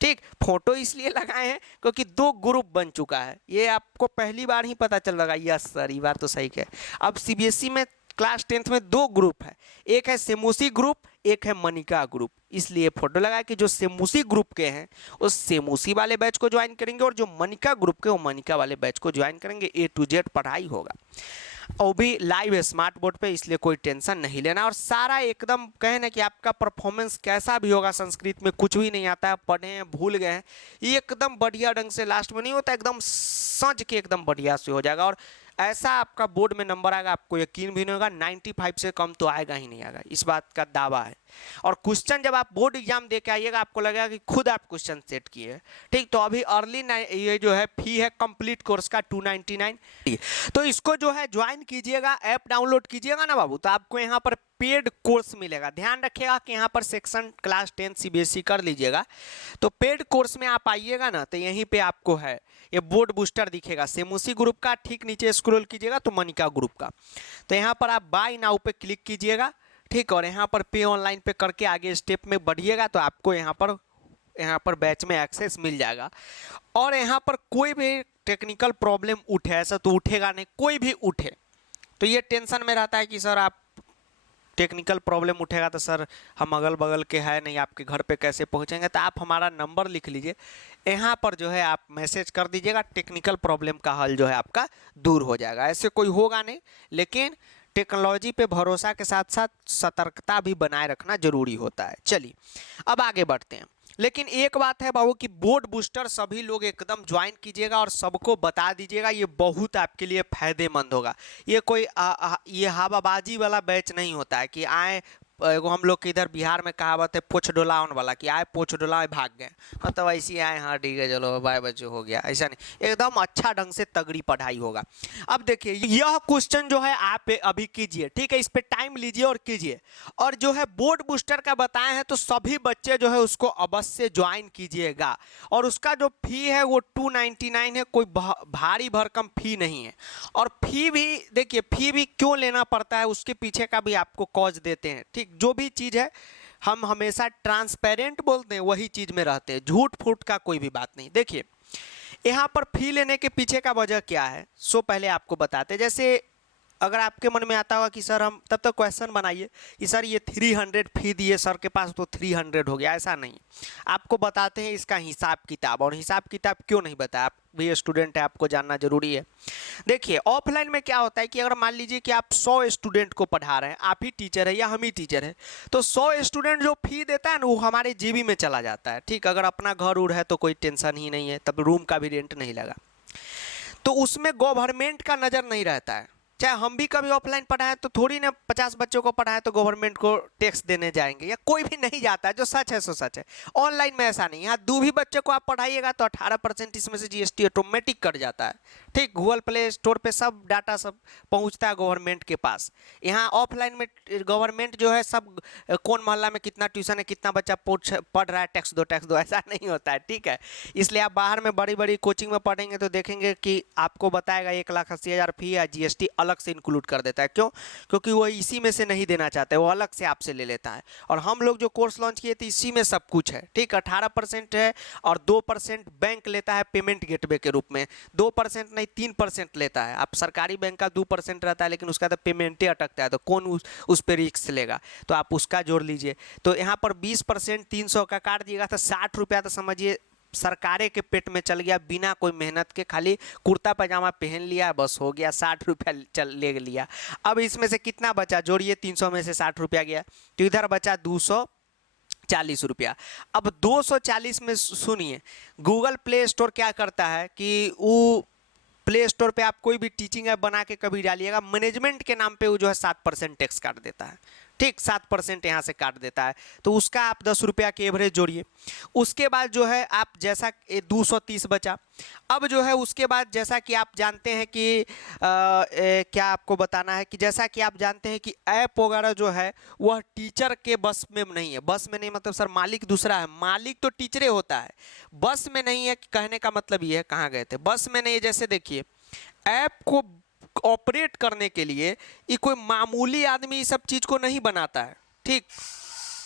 ठीक। फोटो इसलिए लगाए हैं क्योंकि 2 ग्रुप बन चुका है, ये आपको पहली बार ही पता चल रहा है, यस सर ये बात तो सही है। अब सीबीएसई में क्लास 10th में 2 ग्रुप है, एक है सेमूसी ग्रुप, एक है मनिका ग्रुप, इसलिए फोटो लगाया कि जो सेमूसी ग्रुप के हैं उस सेमूसी वाले बैच को ज्वाइन करेंगे और जो मनिका ग्रुप के वो मनिका वाले बैच को ज्वाइन करेंगे, A to Z पढ़ाई होगा, और भी लाइव है स्मार्ट बोर्ड पे, इसलिए कोई टेंशन नहीं लेना। और सारा एकदम कहे ना कि आपका परफॉर्मेंस कैसा भी होगा, संस्कृत में कुछ भी नहीं आता है, पढ़े हैं भूल गए हैं, एकदम बढ़िया ढंग से लास्ट में नहीं होता, एकदम सज के एकदम बढ़िया से हो जाएगा, और ऐसा आपका बोर्ड में नंबर आएगा आपको यकीन भी नहीं होगा, 95 से कम तो आएगा ही नहीं आएगा, इस बात का दावा है। और क्वेश्चन जब आप बोर्ड एग्जाम दे के आइएगा आपको लगेगा कि खुद आप क्वेश्चन सेट किए। ठीक, तो अभी अर्ली ये जो है फी है कंप्लीट कोर्स का 299। तो इसको जो है ज्वाइन कीजिएगा, ऐप डाउनलोड कीजिएगा ना बाबू, तो आपको यहाँ पर पेड कोर्स मिलेगा। ध्यान रखिएगा कि यहाँ पर सेक्शन क्लास 10 सीबीएसई कर लीजिएगा। तो पेड कोर्स में आप आइएगा ना, तो यहीं पे आपको है ये बोर्ड बूस्टर दिखेगा, सेमुसी ग्रुप का, ठीक नीचे स्क्रॉल कीजिएगा तो मनिका ग्रुप का। तो यहाँ पर आप बाय नाउ पे क्लिक कीजिएगा। ठीक, और यहाँ पर पे ऑनलाइन पे करके आगे स्टेप में बढ़िएगा तो आपको यहाँ पर बैच में एक्सेस मिल जाएगा। और यहाँ पर कोई भी टेक्निकल प्रॉब्लम उठे, ऐसा तो उठेगा नहीं, कोई भी उठे तो ये टेंशन में रहता है कि सर आप टेक्निकल प्रॉब्लम उठेगा तो सर हम अगल बगल के हैं नहीं, आपके घर पे कैसे पहुंचेंगे। तो आप हमारा नंबर लिख लीजिए, यहाँ पर जो है आप मैसेज कर दीजिएगा, टेक्निकल प्रॉब्लम का हल जो है आपका दूर हो जाएगा। ऐसे कोई होगा नहीं, लेकिन टेक्नोलॉजी पे भरोसा के साथ साथ सतर्कता भी बनाए रखना जरूरी होता है। चलिए अब आगे बढ़ते हैं। लेकिन एक बात है बाबू कि बोर्ड बूस्टर सभी लोग एकदम ज्वाइन कीजिएगा और सबको बता दीजिएगा, ये बहुत आपके लिए फायदेमंद होगा। ये कोई ये हवाबाजी वाला बैच नहीं होता है कि आए, एगो हम लोग के इधर बिहार में कहावत है पोछ डोलावन वाला, कि आए पोछ डोलाए भाग गए, मतलब ऐसे आए हाँ ठीक है चलो बाय बच्चों हो गया, ऐसा नहीं, एकदम अच्छा ढंग से तगड़ी पढ़ाई होगा। अब देखिए यह क्वेश्चन जो है आप अभी कीजिए, ठीक है, इस पे टाइम लीजिए और कीजिए। और जो है बोर्ड बूस्टर का बताए हैं तो सभी बच्चे जो है उसको अवश्य ज्वाइन कीजिएगा। और उसका जो फी है वो 299 है, कोई भारी भरकम फी नहीं है। और फी भी देखिए, फी भी क्यों लेना पड़ता है उसके पीछे का भी आपको कॉज देते हैं। ठीक, जो भी चीज़ है हम हमेशा ट्रांसपेरेंट बोलते हैं, वही चीज़ में रहते हैं, झूठ फूट का कोई भी बात नहीं। देखिए यहाँ पर फी लेने के पीछे का वजह क्या है, सो पहले आपको बताते। जैसे अगर आपके मन में आता होगा कि सर हम, तब तक क्वेश्चन बनाइए कि सर ये 300 फी दिए सर के पास तो 300 हो गया, ऐसा नहीं। आपको बताते हैं इसका हिसाब किताब, और हिसाब किताब क्यों नहीं बताया, आप भी स्टूडेंट है, आपको जानना जरूरी है। देखिए ऑफलाइन में क्या होता है कि अगर मान लीजिए कि आप 100 स्टूडेंट को पढ़ा रहे हैं, आप ही टीचर है या हम ही टीचर है, तो 100 स्टूडेंट जो फी देता है ना वो हमारे जेबी में चला जाता है। ठीक, अगर अपना घर उड़ है तो कोई टेंशन ही नहीं है, तब रूम का भी रेंट नहीं लगा, तो उसमें गवर्नमेंट का नज़र नहीं रहता है। चाहे हम भी कभी ऑफलाइन पढ़ाएं तो थोड़ी ना 50 बच्चों को पढ़ाएं तो गवर्नमेंट को टैक्स देने जाएंगे, या कोई भी नहीं जाता है, जो सच है सो सच है। ऑनलाइन में ऐसा नहीं, यहाँ 2 भी बच्चे को आप पढ़ाइएगा तो 18% इसमें से जीएसटी ऑटोमेटिक कट जाता है। ठीक, गूगल प्ले स्टोर पे सब डाटा सब पहुँचता है गवर्नमेंट के पास। यहाँ ऑफलाइन में गवर्नमेंट जो है सब कौन मोहल्ला में कितना ट्यूशन है, कितना बच्चा पढ़ रहा है, टैक्स दो, ऐसा नहीं होता है। ठीक है, इसलिए आप बाहर में बड़ी बड़ी कोचिंग में पढ़ेंगे तो देखेंगे कि आपको बताएगा 1,80,000 फी है, जीएसटी अलग से इंक्लूड कर देता है। क्यों? क्योंकि वो इसी में से नहीं देना चाहते, वो अलग से आपसे ले लेता है। और हम लोग जो कोर्स लॉन्च किए थे इसी में सब कुछ है। ठीक, 18% है और 2% बैंक लेता है पेमेंट गेटवे के रूप में, 2% नहीं 3% लेता है। आप सरकारी बैंक का 2% रहता है, लेकिन उसका तो पेमेंटे अटकता है, तो कौन उस पर रिस्क लेगा, तो आप उसका जोड़ लीजिए। तो यहाँ पर 20% 300 का काट दिएगा तो 60 रुपया तो समझिए सरकारे के पेट में चल गया, बिना कोई मेहनत के, खाली कुर्ता पैजामा पहन लिया बस हो गया, 60 रुपया ले लिया। अब इसमें से कितना बचा, जोड़िए, 300 में से 60 रुपया गया तो इधर बचा 240 रुपया। अब 240 में सुनिए, गूगल प्ले स्टोर क्या करता है कि वो प्ले स्टोर पे आप कोई भी टीचिंग ऐप बना के कभी डालिएगा, मैनेजमेंट के नाम पे वो जो है 7% टैक्स काट देता है। ठीक, 7% यहाँ से काट देता है, तो उसका आप 10 रुपया के एवरेज जोड़िए। उसके बाद जो है आप जैसा 230 बचा। अब जो है उसके बाद जैसा कि आप जानते हैं कि क्या आपको बताना है कि जैसा कि आप जानते हैं कि ऐप वगैरह जो है वह टीचर के बस में नहीं है। बस में नहीं मतलब सर मालिक दूसरा है, मालिक तो टीचरे होता है, बस में नहीं है। कहने का मतलब ये है, कहाँ गए थे, बस में नहीं है। जैसे देखिए ऐप को ऑपरेट करने के लिए ये कोई मामूली आदमी इस सब चीज़ को नहीं बनाता है। ठीक,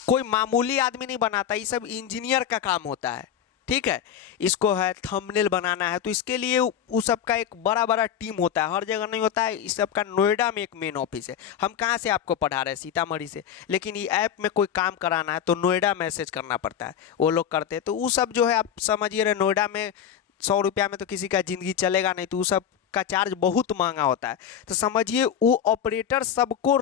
कोई मामूली आदमी नहीं बनाता, ये सब इंजीनियर का काम होता है। ठीक है, इसको है थंबनेल बनाना है तो इसके लिए उस सब का एक बड़ा बड़ा टीम होता है, हर जगह नहीं होता है। इस सब का नोएडा में एक मेन ऑफिस है। हम कहाँ से आपको पढ़ा रहे हैं, सीतामढ़ी से, लेकिन ये ऐप में कोई काम कराना है तो नोएडा मैसेज करना पड़ता है, वो लोग करते हैं। तो वो सब जो है आप समझिए रहे, नोएडा में 100 रुपया में तो किसी का ज़िंदगी चलेगा नहीं, तो वो सब का चार्ज बहुत महंगा होता है। तो समझिए वो ऑपरेटर सबको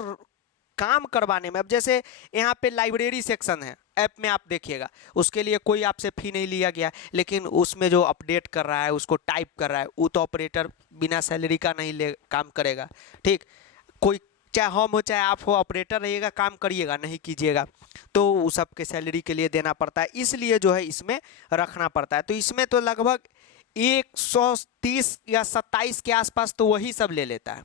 काम करवाने में, अब जैसे यहाँ पे लाइब्रेरी सेक्शन है ऐप में, आप देखिएगा उसके लिए कोई आपसे फी नहीं लिया गया, लेकिन उसमें जो अपडेट कर रहा है, उसको टाइप कर रहा है, वो तो ऑपरेटर बिना सैलरी का नहीं ले काम करेगा। ठीक, कोई चाहे हम हो चाहे आप हो, ऑपरेटर रहिएगा, काम करिएगा, नहीं कीजिएगा तो उस सबके सैलरी के लिए देना पड़ता है, इसलिए जो है इसमें रखना पड़ता है। तो इसमें तो लगभग 130 या 27 के आसपास तो वही सब ले लेता है।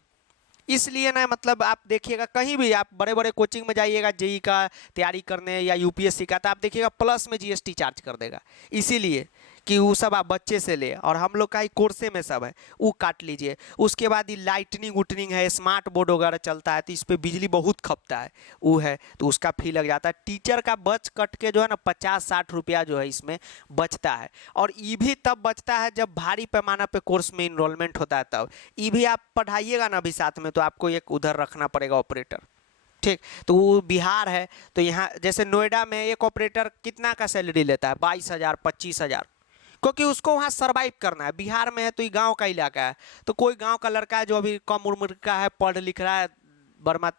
इसलिए ना मतलब आप देखिएगा कहीं भी आप बड़े बड़े कोचिंग में जाइएगा जेई का तैयारी करने या यूपीएससी का, तो आप देखिएगा प्लस में जीएसटी चार्ज कर देगा, इसीलिए कि वो सब आप बच्चे से ले, और हम लोग का ही कोर्से में सब है, वो काट लीजिए। उसके बाद ये लाइटनिंग उटनिंग है, स्मार्ट बोर्ड वगैरह चलता है तो इस पर बिजली बहुत खपता है, वो है तो उसका फी लग जाता है। टीचर का बच कट के जो है ना 50-60 रुपया जो है इसमें बचता है, और ये भी तब बचता है जब भारी पैमाना पे कोर्स में इनरोलमेंट होता है, तब ये भी आप पढ़ाइएगा ना अभी साथ में, तो आपको एक उधर रखना पड़ेगा ऑपरेटर, ठीक। तो वो बिहार है, तो यहाँ जैसे नोएडा में एक ऑपरेटर कितना का सैलरी लेता है, 22,000 25,000, क्योंकि उसको वहाँ सरवाइव करना है। बिहार में है तो ये गांव का इलाका है, तो कोई गांव का लड़का है जो अभी कम उम्र का है, पढ़ लिख रहा है बर्मा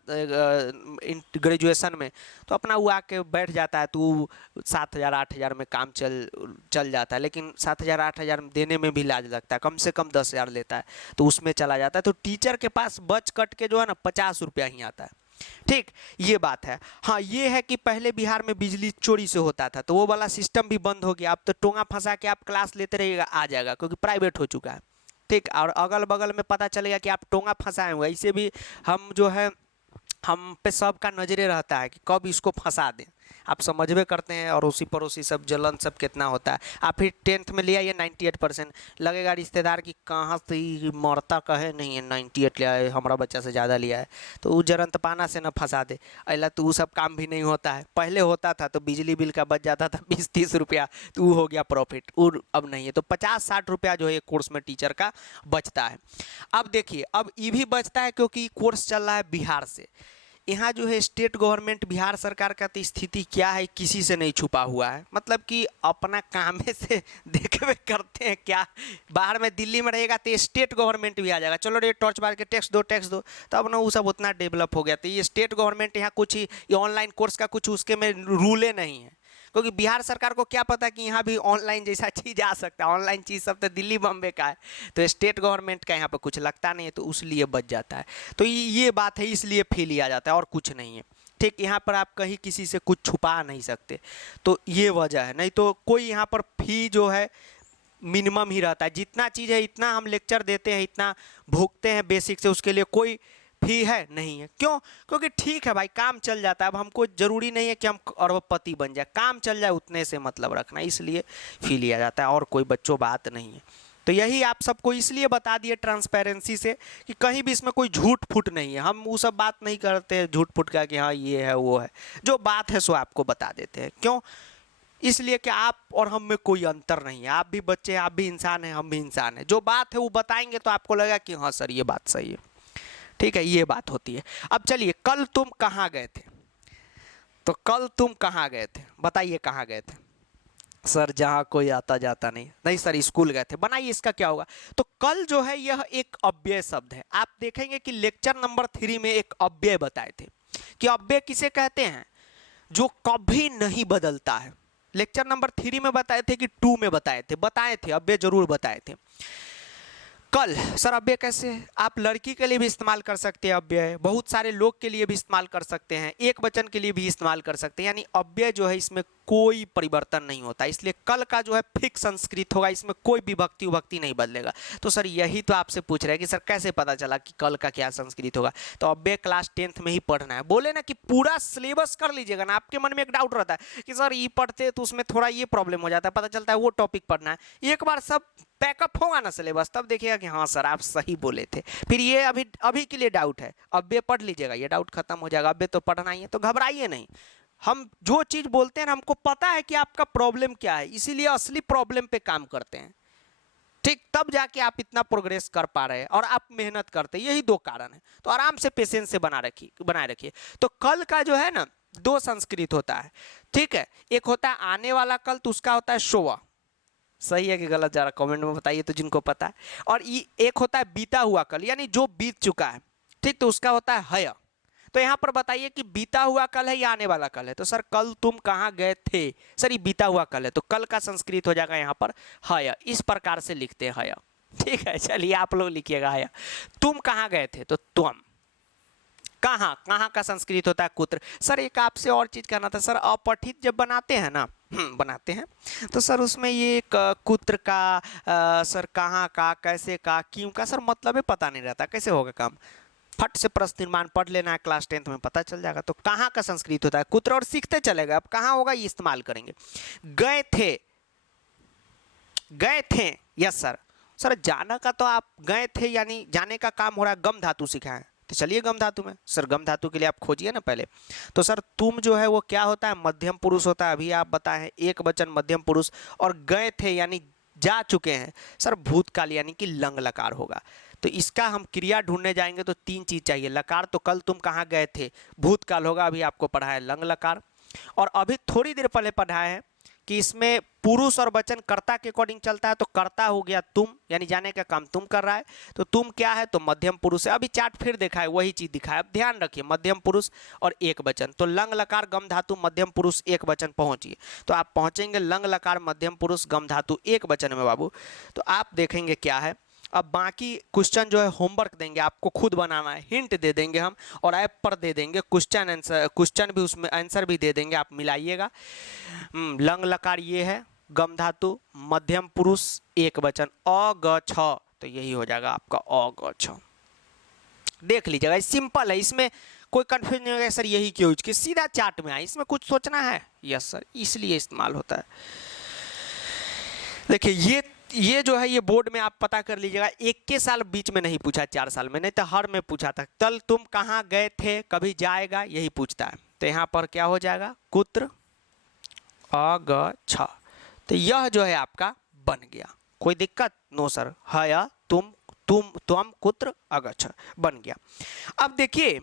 ग्रेजुएशन में, तो अपना वो आके बैठ जाता है, तो 7,000 8,000 में काम चल जाता है। लेकिन 7,000 8,000 देने में भी लाज लगता है, कम से कम 10,000 लेता है, तो उसमें चला जाता है। तो टीचर के पास बच कट के जो है ना 50 रुपया ही आता है, ठीक, ये बात है। हाँ ये है कि पहले बिहार में बिजली चोरी से होता था, तो वो वाला सिस्टम भी बंद हो गया। अब तो टोंगा फंसा के आप क्लास लेते रहिएगा, आ जाएगा, क्योंकि प्राइवेट हो चुका है, ठीक। और अगल बगल में पता चलेगा कि आप टोंगा फंसाए हुए, इसे भी हम जो है हम पे सबका नजरे रहता है कि कब इसको फंसा दें, आप समझबे करते हैं। और उसी पड़ोसी सब जलन सब कितना होता है। आप फिर 10th में ले आइए 98%, लगेगा रिश्तेदार की कहाँ से ही मरता कहे नहीं है 98 ले आए, हमारा बच्चा से ज़्यादा लिया है, तो वो जरंत पाना से न फंसा दे, अला तो वो सब काम भी नहीं होता है। पहले होता था तो बिजली बिल का बच जाता था 20-30 रुपया, तो वो हो गया प्रॉफिट, और अब नहीं है। तो 50-60 रुपया जो है कोर्स में टीचर का बचता है। अब देखिए अब ये भी बचता है क्योंकि कोर्स चल रहा है बिहार से। यहाँ जो है स्टेट गवर्नमेंट बिहार सरकार का तो स्थिति क्या है किसी से नहीं छुपा हुआ है, मतलब कि अपना काम से देखबे करते हैं क्या। बाहर में दिल्ली में रहेगा तो स्टेट गवर्नमेंट भी आ जाएगा, चलो रे टॉर्च मार के टैक्स दो, तब ना वो सब उतना डेवलप हो गया। तो ये स्टेट गवर्नमेंट यहाँ कुछ ही ये ऑनलाइन कोर्स का कुछ उसके में रूले नहीं है, क्योंकि बिहार सरकार को क्या पता कि यहाँ भी ऑनलाइन जैसा चीज़ आ सकता है। ऑनलाइन चीज़ सब तो दिल्ली बम्बे का है, तो स्टेट गवर्नमेंट का यहाँ पर कुछ लगता नहीं है, तो उसलिए बच जाता है। तो ये बात है, इसलिए फी लिया जाता है और कुछ नहीं है, ठीक। यहाँ पर आप कहीं किसी से कुछ छुपा नहीं सकते, तो ये वजह है। नहीं तो कोई यहाँ पर फी जो है मिनिमम ही रहता है, जितना चीज़ है इतना हम लेक्चर देते हैं, इतना भुगते हैं बेसिक से, उसके लिए कोई फी है नहीं है। क्यों? क्योंकि ठीक है भाई, काम चल जाता है। अब हमको जरूरी नहीं है कि हम अरबपति बन जाए, काम चल जाए उतने से मतलब रखना, इसलिए फी लिया जाता है, और कोई बच्चों बात नहीं है। तो यही आप सबको इसलिए बता दिए ट्रांसपेरेंसी से कि कहीं भी इसमें कोई झूठ फूट नहीं है। हम वो सब बात नहीं करते हैं झूठ फूट का कि हाँ ये है वो है, जो बात है सो आपको बता देते हैं। क्यों? इसलिए कि आप और हम में कोई अंतर नहीं है, आप भी बच्चे हैं, आप भी इंसान हैं, हम भी इंसान हैं। जो बात है वो बताएंगे तो आपको लगेगा कि हाँ सर ये बात सही है, ठीक है, ये बात होती है। अब चलिए, कल तुम कहाँ गए थे? तो कल तुम कहाँ गए थे, बताइए कहाँ गए थे? सर जहाँ कोई आता जाता नहीं सर स्कूल गए थे। बनाइए, इसका क्या होगा? तो कल जो है यह एक अव्यय शब्द है। आप देखेंगे कि लेक्चर नंबर 3 में एक अव्यय बताए थे कि अव्यय किसे कहते हैं, जो कभी नहीं बदलता है। लेक्चर नंबर 3 में बताए थे कि 2 में बताए थे अव्यय जरूर बताए थे। कल सर अव्यय कैसे? आप लड़की के लिए भी इस्तेमाल कर सकते हैं अव्यय, बहुत सारे लोग के लिए भी इस्तेमाल कर सकते हैं, एक वचन के लिए भी इस्तेमाल कर सकते हैं। यानी अव्यय जो है इसमें कोई परिवर्तन नहीं होता, इसलिए कल का जो है फिक्स संस्कृत होगा, इसमें कोई विभक्ति विभक्ति नहीं बदलेगा। तो सर यही तो आपसे पूछ रहे हैं कि सर कैसे पता चला कि कल का क्या संस्कृत होगा? तो अव्यय क्लास 10th में ही पढ़ना है। बोले ना कि पूरा सिलेबस कर लीजिएगा ना, आपके मन में एक डाउट रहता है कि सर ये पढ़ते तो उसमें थोड़ा ये प्रॉब्लम हो जाता है, पता चलता है वो टॉपिक पढ़ना है। एक बार सब पैकअप होगा ना सिलेबस, तब देखिएगा कि हाँ सर आप सही बोले थे। फिर ये अभी के लिए डाउट है, अव्यय पढ़ लीजिएगा, ये डाउट खत्म हो जाएगा। अव्यय तो पढ़ना ही है, तो घबराइए नहीं। हम जो चीज़ बोलते हैं ना, हमको पता है कि आपका प्रॉब्लम क्या है, इसीलिए असली प्रॉब्लम पे काम करते हैं, ठीक। तब जाके आप इतना प्रोग्रेस कर पा रहे हैं और आप मेहनत करते हैं, यही 2 कारण है। तो आराम से पेशेंस से बनाए रखिए। तो कल का जो है ना 2 संस्कृत होता है, ठीक है। एक होता है आने वाला कल, तो उसका होता है शोवा। सही है कि गलत, जरा कमेंट में बताइए तो जिनको पता है। और ये एक होता है बीता हुआ कल, यानी जो बीत चुका है, ठीक, तो उसका होता है हय। तो यहाँ पर बताइए कि बीता हुआ कल है या आने वाला कल है? तो सर कल तुम कहाँ गए थे? सर ये बीता हुआ कल है, तो कल का संस्कृत हो जाएगा यहाँ पर हय। इस प्रकार से लिखते हैं हय, ठीक है। चलिए आप लोग लिखिएगा हय। तुम कहाँ गए थे? तो त्वम। कहाँ कहाँ का संस्कृत होता है कुत्र। सर एक आपसे और चीज करना था सर, अपठित जब बनाते हैं ना, बनाते हैं तो सर उसमें ये कुत्र का सर कहाँ का, कैसे का, क्यों का, सर मतलब ही पता नहीं रहता, कैसे होगा काम। फट से प्रश्न निर्माण पढ़ लेना है, क्लास 10th में पता चल जाएगा। तो कहाँ का संस्कृत होता है कुत्र, और सीखते चलेगा। अब कहाँ होगा ये इस्तेमाल करेंगे। गए थे, गए थे, यस सर। सर जाना का तो आप गए थे यानी जाने का काम हो रहा है, गम धातु सीखा है तो चलिए गम धातु में। सर गम धातु के लिए आप खोजिए ना पहले। तो सर तुम जो है वो क्या होता है, मध्यम पुरुष होता है, अभी आप बताएं एक वचन मध्यम पुरुष। और गए थे यानी जा चुके हैं, सर भूतकाल यानी कि लंग लकार होगा। तो इसका हम क्रिया ढूंढने जाएंगे तो तीन चीज चाहिए। लकार तो कल तुम कहाँ गए थे, भूतकाल होगा, अभी आपको पढ़ा है लंग लकार। और अभी थोड़ी देर पहले पढ़ा है कि इसमें पुरुष और वचन कर्ता के अकॉर्डिंग चलता है। तो कर्ता हो गया तुम, यानी जाने का काम तुम कर रहा है, तो तुम क्या है तो मध्यम पुरुष है। अभी चार्ट फिर देखा है वही चीज दिखा है, अब ध्यान रखिए मध्यम पुरुष और एक वचन। तो लंग लकार गम धातु मध्यम पुरुष एक वचन पहुंचिए। तो आप पहुंचेंगे लंग लकार मध्यम पुरुष गम धातु एक वचन में बाबू। तो आप देखेंगे क्या है। अब बाकी क्वेश्चन जो है होमवर्क देंगे, आपको खुद बनाना है, हिंट दे देंगे हम और ऐप पर दे देंगे क्वेश्चन आंसर, क्वेश्चन भी उसमें आंसर भी दे देंगे, आप मिलाइएगा। लंग लकार ये है, गम धातु मध्यम पुरुष एक वचन, अ ग छ, तो यही हो जाएगा आपका अ ग छ। देख लीजिएगा सिंपल है, इसमें कोई कंफ्यूजन नहीं होगा सर यही क्यों यूज किया, सीधा चार्ट में आए, इसमें कुछ सोचना है। यस सर इसलिए इस्तेमाल होता है। देखिए ये जो है ये बोर्ड में आप पता कर लीजिएगा, एक के साल बीच में नहीं पूछा 4 साल में, नहीं तो हर में पूछा था। कल तुम कहाँ गए थे, कभी जाएगा, यही पूछता है। तो यहाँ पर क्या हो जाएगा कुत्र अ ग छ। तो यह जो है आपका बन गया, कोई दिक्कत नो सर, है या तुम कुत्र अगछ बन गया। अब देखिए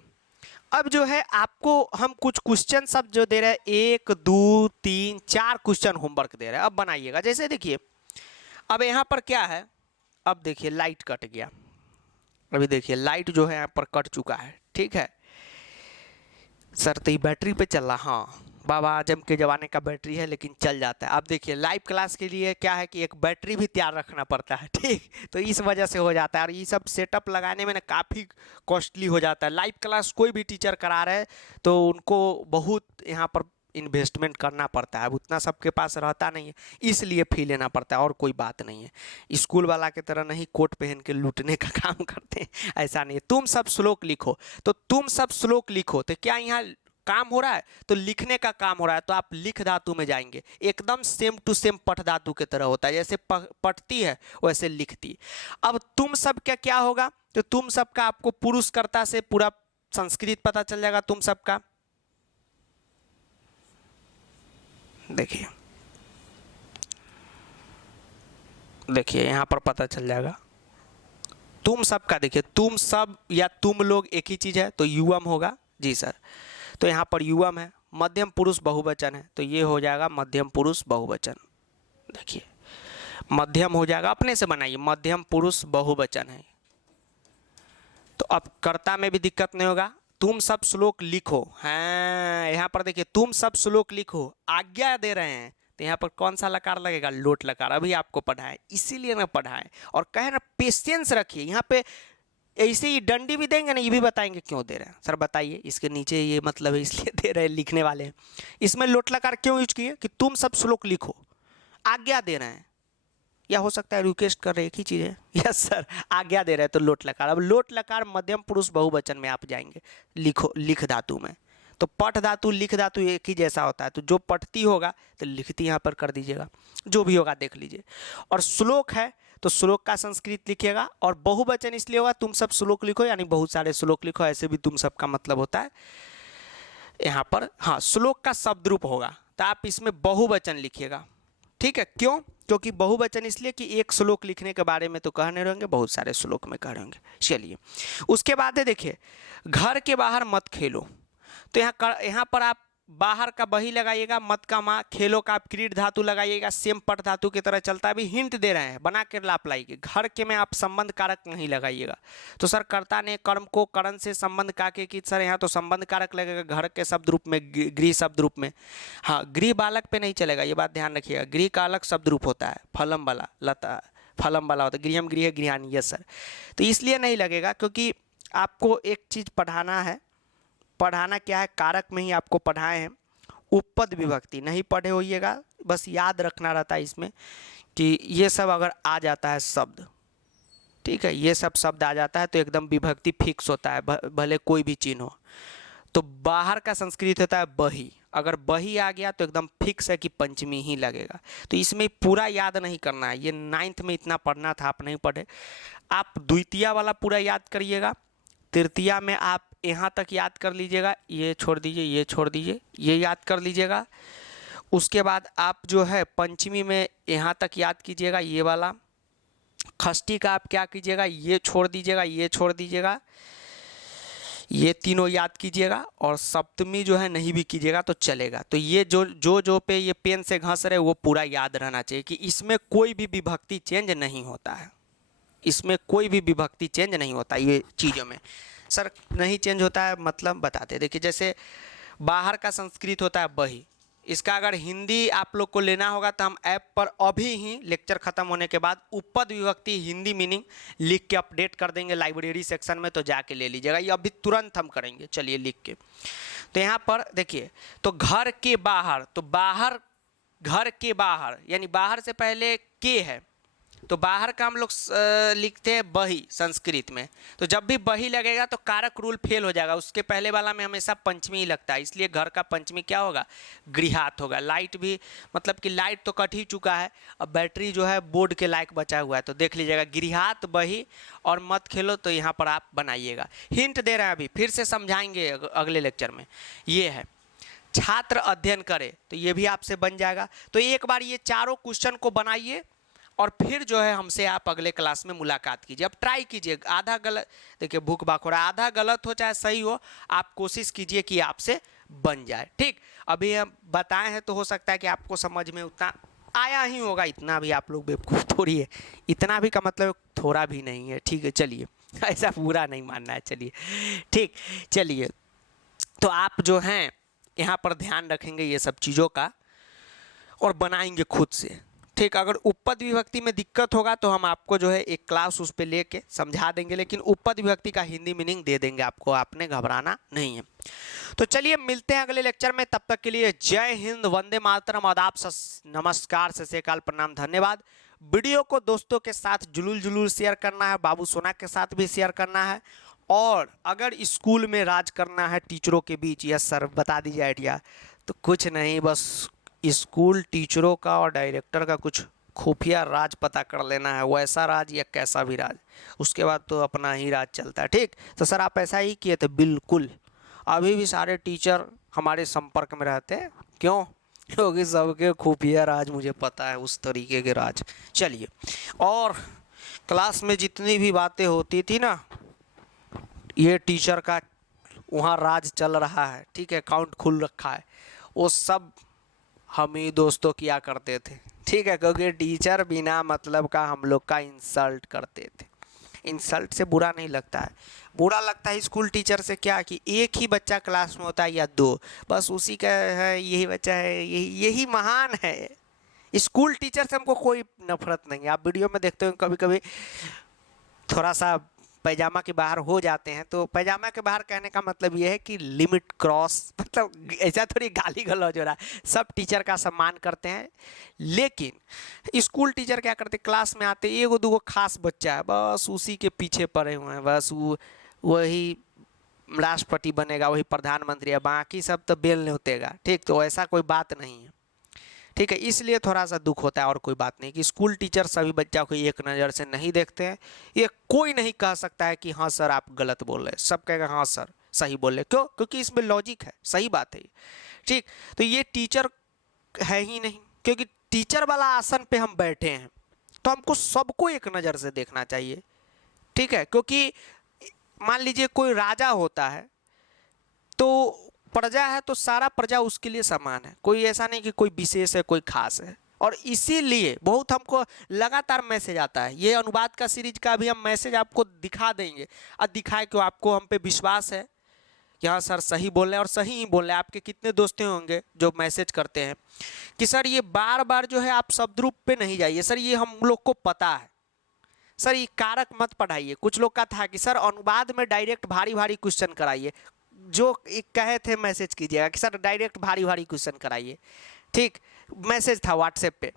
अब जो है आपको हम कुछ क्वेश्चन सब जो दे रहे हैं 1 2 3 4 क्वेश्चन होमवर्क दे रहे हैं, अब बनाइएगा। जैसे देखिए अब यहाँ पर क्या है, अब देखिए लाइट कट गया, अभी देखिए लाइट जो है यहाँ पर कट चुका है, ठीक है सर। तो ये बैटरी पे चल रहा, हाँ बाबा आजम के ज़माने का बैटरी है लेकिन चल जाता है। अब देखिए लाइव क्लास के लिए क्या है कि एक बैटरी भी तैयार रखना पड़ता है, ठीक, तो इस वजह से हो जाता है। और ये सब सेटअप लगाने में ना काफ़ी कॉस्टली हो जाता है। लाइव क्लास कोई भी टीचर करा रहे तो उनको बहुत यहाँ पर इन्वेस्टमेंट करना पड़ता है, अब उतना सबके पास रहता नहीं है, इसलिए फी लेना पड़ता है, और कोई बात नहीं है। स्कूल वाला की तरह नहीं कोट पहन के लूटने का काम करते हैं, ऐसा नहीं है। तुम सब श्लोक लिखो, तो तुम सब श्लोक लिखो, तो क्या यहाँ काम हो रहा है, तो लिखने का काम हो रहा है। तो आप लिख धातु में जाएंगे, एकदम सेम टू सेम पठ धातु की तरह होता है, जैसे पढ़ती है वैसे लिखती। अब तुम सब क्या क्या होगा, तो तुम सबका आपको पुरुष कर्ता से पूरा संस्कृत पता चल जाएगा। तुम सबका देखिए देखिए यहाँ पर पता चल जाएगा। तुम सबका देखिए तुम सब या तुम लोग एक ही चीज है, तो युवम होगा जी सर। तो यहाँ पर युवम है, मध्यम पुरुष बहुवचन है, तो ये हो जाएगा मध्यम पुरुष बहुवचन। देखिए मध्यम हो जाएगा, अपने से बनाइए, मध्यम पुरुष बहुवचन है। तो अब कर्ता में भी दिक्कत नहीं होगा। तुम सब श्लोक लिखो, हाँ यहाँ पर देखिए तुम सब श्लोक लिखो, आज्ञा दे रहे हैं, तो यहाँ पर कौन सा लकार लगेगा, लोट लकार। अभी आपको पढ़ाएं इसीलिए ना पढ़ाएं, और कहे ना पेशेंस रखिए। यहाँ पे ऐसे ही डंडी भी देंगे ना, ये भी बताएंगे क्यों दे रहे हैं सर, बताइए इसके नीचे ये मतलब है इसलिए दे रहे हैं, लिखने वाले हैं। इसमें लोट लकार क्यों यूज किए कि तुम सब श्लोक लिखो, आज्ञा दे रहे हैं, या हो सकता है रिक्वेस्ट कर रहे, एक ही चीज है। यस सर आज्ञा दे रहे हैं, तो लोट लकार। अब लोट लकार मध्यम पुरुष बहुवचन में आप जाएंगे, लिखो लिख धातु में। तो पठ धातु लिख धातु एक ही जैसा होता है, तो जो पढ़ती होगा तो लिखती यहाँ पर कर दीजिएगा, जो भी होगा देख लीजिए। और श्लोक है तो श्लोक का संस्कृत लिखिएगा, और बहुवचन इसलिए होगा तुम सब श्लोक लिखो, यानी बहुत सारे श्लोक लिखो, ऐसे भी तुम सब का मतलब होता है यहाँ पर। हाँ श्लोक का शब्द रूप होगा, तो आप इसमें बहुवचन लिखिएगा, ठीक है। क्यों, क्योंकि बहुवचन इसलिए कि एक श्लोक लिखने के बारे में तो कह नहीं रहेंगे, बहुत सारे श्लोक में कह रहेंगे। चलिए उसके बाद है देखिए घर के बाहर मत खेलो, तो यहाँ पर आप बाहर का बही लगाइएगा, मत का माँ, खेलो का आप क्रीड धातु लगाइएगा, सेम पट धातु की तरह चलता है। अभी हिंट दे रहे हैं, बना कर लाप लाइए। घर के में आप संबंध कारक नहीं लगाइएगा, तो सर कर्ता ने कर्म को करण से संबंध काके की, सर यहाँ तो संबंध कारक लगेगा घर के शब्द रूप में, गृह शब्द रूप में। हाँ गृह बालक पे नहीं चलेगा, ये बात ध्यान रखिएगा, गृह का अलग शब्द रूप होता है, फलम वाला लता फलम वाला होता है, गृहम गृह गृहानी, यस सर। तो इसलिए नहीं लगेगा क्योंकि आपको एक चीज़ पढ़ाना है, पढ़ाना क्या है, कारक में ही आपको पढ़ाए हैं। उपपद विभक्ति नहीं पढ़े होइएगा, बस याद रखना रहता है इसमें कि ये सब अगर आ जाता है शब्द, ठीक है, ये सब शब्द आ जाता है तो एकदम विभक्ति फिक्स होता है, भले कोई भी चिन्ह हो। तो बाहर का संस्कृत होता है बही, अगर बही आ गया तो एकदम फिक्स है कि पंचमी ही लगेगा। तो इसमें पूरा याद नहीं करना है, ये 9th में इतना पढ़ना था, आप नहीं पढ़े। आप द्वितीय वाला पूरा याद करिएगा, तृतीया में आप यहाँ तक याद कर लीजिएगा, ये छोड़ दीजिए, ये छोड़ दीजिए, ये याद कर लीजिएगा। उसके बाद आप जो है पंचमी में यहाँ तक याद कीजिएगा, ये वाला। षष्ठी का आप क्या कीजिएगा, ये छोड़ दीजिएगा, ये छोड़ दीजिएगा, ये तीनों याद कीजिएगा। और सप्तमी जो है नहीं भी कीजिएगा तो चलेगा। तो ये जो पे ये पेन से घस रहे वो पूरा याद रहना चाहिए कि इसमें कोई भी विभक्ति चेंज नहीं होता है, इसमें कोई भी विभक्ति चेंज नहीं होता। ये चीज़ों में सर नहीं चेंज होता है मतलब बताते, देखिए जैसे बाहर का संस्कृत होता है बही, इसका अगर हिंदी आप लोग को लेना होगा तो हम ऐप पर अभी ही लेक्चर ख़त्म होने के बाद उपपद विभक्ति हिंदी मीनिंग लिख के अपडेट कर देंगे लाइब्रेरी सेक्शन में, तो जाके ले लीजिएगा, ये अभी तुरंत हम करेंगे। चलिए लिख के, तो यहाँ पर देखिए, तो घर के बाहर, तो बाहर, घर के बाहर यानी बाहर से पहले के है, तो बाहर का हम लोग लिखते हैं बही संस्कृत में। तो जब भी बही लगेगा तो कारक रूल फेल हो जाएगा, उसके पहले वाला में हमेशा पंचमी ही लगता है, इसलिए घर का पंचमी क्या होगा, गृहात होगा। लाइट भी मतलब कि लाइट तो कट ही चुका है, अब बैटरी जो है बोर्ड के लायक बचा हुआ है, तो देख लीजिएगा गृहात बही, और मत खेलो तो यहाँ पर आप बनाइएगा। हिंट दे रहे हैं, अभी फिर से समझाएंगे अगले लेक्चर में। ये है छात्र अध्ययन करे, तो ये भी आपसे बन जाएगा। तो एक बार ये चारों क्वेश्चन को बनाइए और फिर जो है हमसे आप अगले क्लास में मुलाकात कीजिए। अब ट्राई कीजिए, आधा गलत, देखिए भूख भाग हो रहा है, आधा गलत हो चाहे सही हो, आप कोशिश कीजिए कि आपसे बन जाए। ठीक, अभी हम बताए हैं तो हो सकता है कि आपको समझ में उतना आया ही होगा, इतना भी आप लोग बेवकूफ़ थोड़ी है, इतना भी का मतलब थोड़ा भी नहीं है। ठीक है, चलिए ऐसा पूरा नहीं मानना है, चलिए ठीक। चलिए, तो आप जो हैं यहाँ पर ध्यान रखेंगे ये सब चीज़ों का और बनाएंगे खुद से। ठीक, अगर उपपद विभक्ति में दिक्कत होगा तो हम आपको जो है एक क्लास उस पर लेके समझा देंगे, लेकिन उपपद विभक्ति का हिंदी मीनिंग दे देंगे आपको, आपने घबराना नहीं है। तो चलिए मिलते हैं अगले लेक्चर में, तब तक के लिए जय हिंद, वंदे मातरम, आदाब, नमस्कार, सत श्री अकाल, प्रणाम, धन्यवाद। वीडियो को दोस्तों के साथ जुलूल शेयर करना है, बाबू सोना के साथ भी शेयर करना है, और अगर स्कूल में राज करना है टीचरों के बीच, यस सर बता दीजिए आइडिया, तो कुछ नहीं, बस स्कूल टीचरों का और डायरेक्टर का कुछ खुफिया राज पता कर लेना है, वैसा राज या कैसा भी राज, उसके बाद तो अपना ही राज चलता है। ठीक, तो सर आप ऐसा ही किए थे, बिल्कुल अभी भी सारे टीचर हमारे संपर्क में रहते हैं, क्यों, क्योंकि सबके खुफिया राज मुझे पता है, उस तरीके के राज। चलिए, और क्लास में जितनी भी बातें होती थी ना, ये टीचर का वहाँ राज चल रहा है, ठीक है, अकाउंट खुल रखा है, वो सब हम ही दोस्तों किया करते थे। ठीक है, क्योंकि टीचर बिना मतलब का हम लोग का इंसल्ट करते थे। इंसल्ट से बुरा नहीं लगता है, बुरा लगता है स्कूल टीचर से क्या कि एक ही बच्चा क्लास में होता है या दो, बस उसी का है, यही बच्चा है, यही महान है। स्कूल टीचर से हमको कोई नफरत नहीं है। आप वीडियो में देखते हो कभी कभी थोड़ा सा पैजामा के बाहर हो जाते हैं, तो पैजामा के बाहर कहने का मतलब ये है कि लिमिट क्रॉस, मतलब ऐसा थोड़ी गाली गलौज हो रहा है। सब टीचर का सम्मान करते हैं, लेकिन स्कूल टीचर क्या करते, क्लास में आते एगो दूगो खास बच्चा है, बस उसी के पीछे पड़े हुए हैं, बस वही राष्ट्रपति बनेगा, वही प्रधानमंत्री है, बाकी सब तो बेल नोतेगा। ठीक, तो ऐसा कोई बात नहीं है। ठीक है, इसलिए थोड़ा सा दुख होता है, और कोई बात नहीं कि स्कूल टीचर सभी बच्चा को एक नज़र से नहीं देखते हैं। ये कोई नहीं कह सकता है कि हाँ सर आप गलत बोल रहे हैं, सब कहेगा हाँ सर सही बोल रहे। क्यों, क्योंकि इसमें लॉजिक है, सही बात है। ठीक, तो ये टीचर है ही नहीं, क्योंकि टीचर वाला आसन पे हम बैठे हैं, तो हमको सबको एक नज़र से देखना चाहिए। ठीक है, क्योंकि मान लीजिए कोई राजा होता है तो प्रजा है, तो सारा प्रजा उसके लिए समान है, कोई ऐसा नहीं कि कोई विशेष है कोई खास है। और इसीलिए बहुत हमको लगातार मैसेज आता है, ये अनुवाद का सीरीज का भी हम मैसेज आपको दिखा देंगे, और दिखाए कि आपको हम पे विश्वास है कि हाँ सर सही बोल रहे हैं, और सही ही बोल रहे हैं। आपके कितने दोस्त होंगे जो मैसेज करते हैं कि सर ये बार बार जो है आप शब्द रूप पे नहीं जाइए, सर ये हम लोग को पता है, सर ये कारक मत पढ़ाइए। कुछ लोग का था कि सर अनुवाद में डायरेक्ट भारी भारी क्वेश्चन कराइए, जो एक कहे थे मैसेज कीजिएगा कि सर डायरेक्ट भारी भारी क्वेश्चन कराइए, ठीक, मैसेज था व्हाट्सएप पे।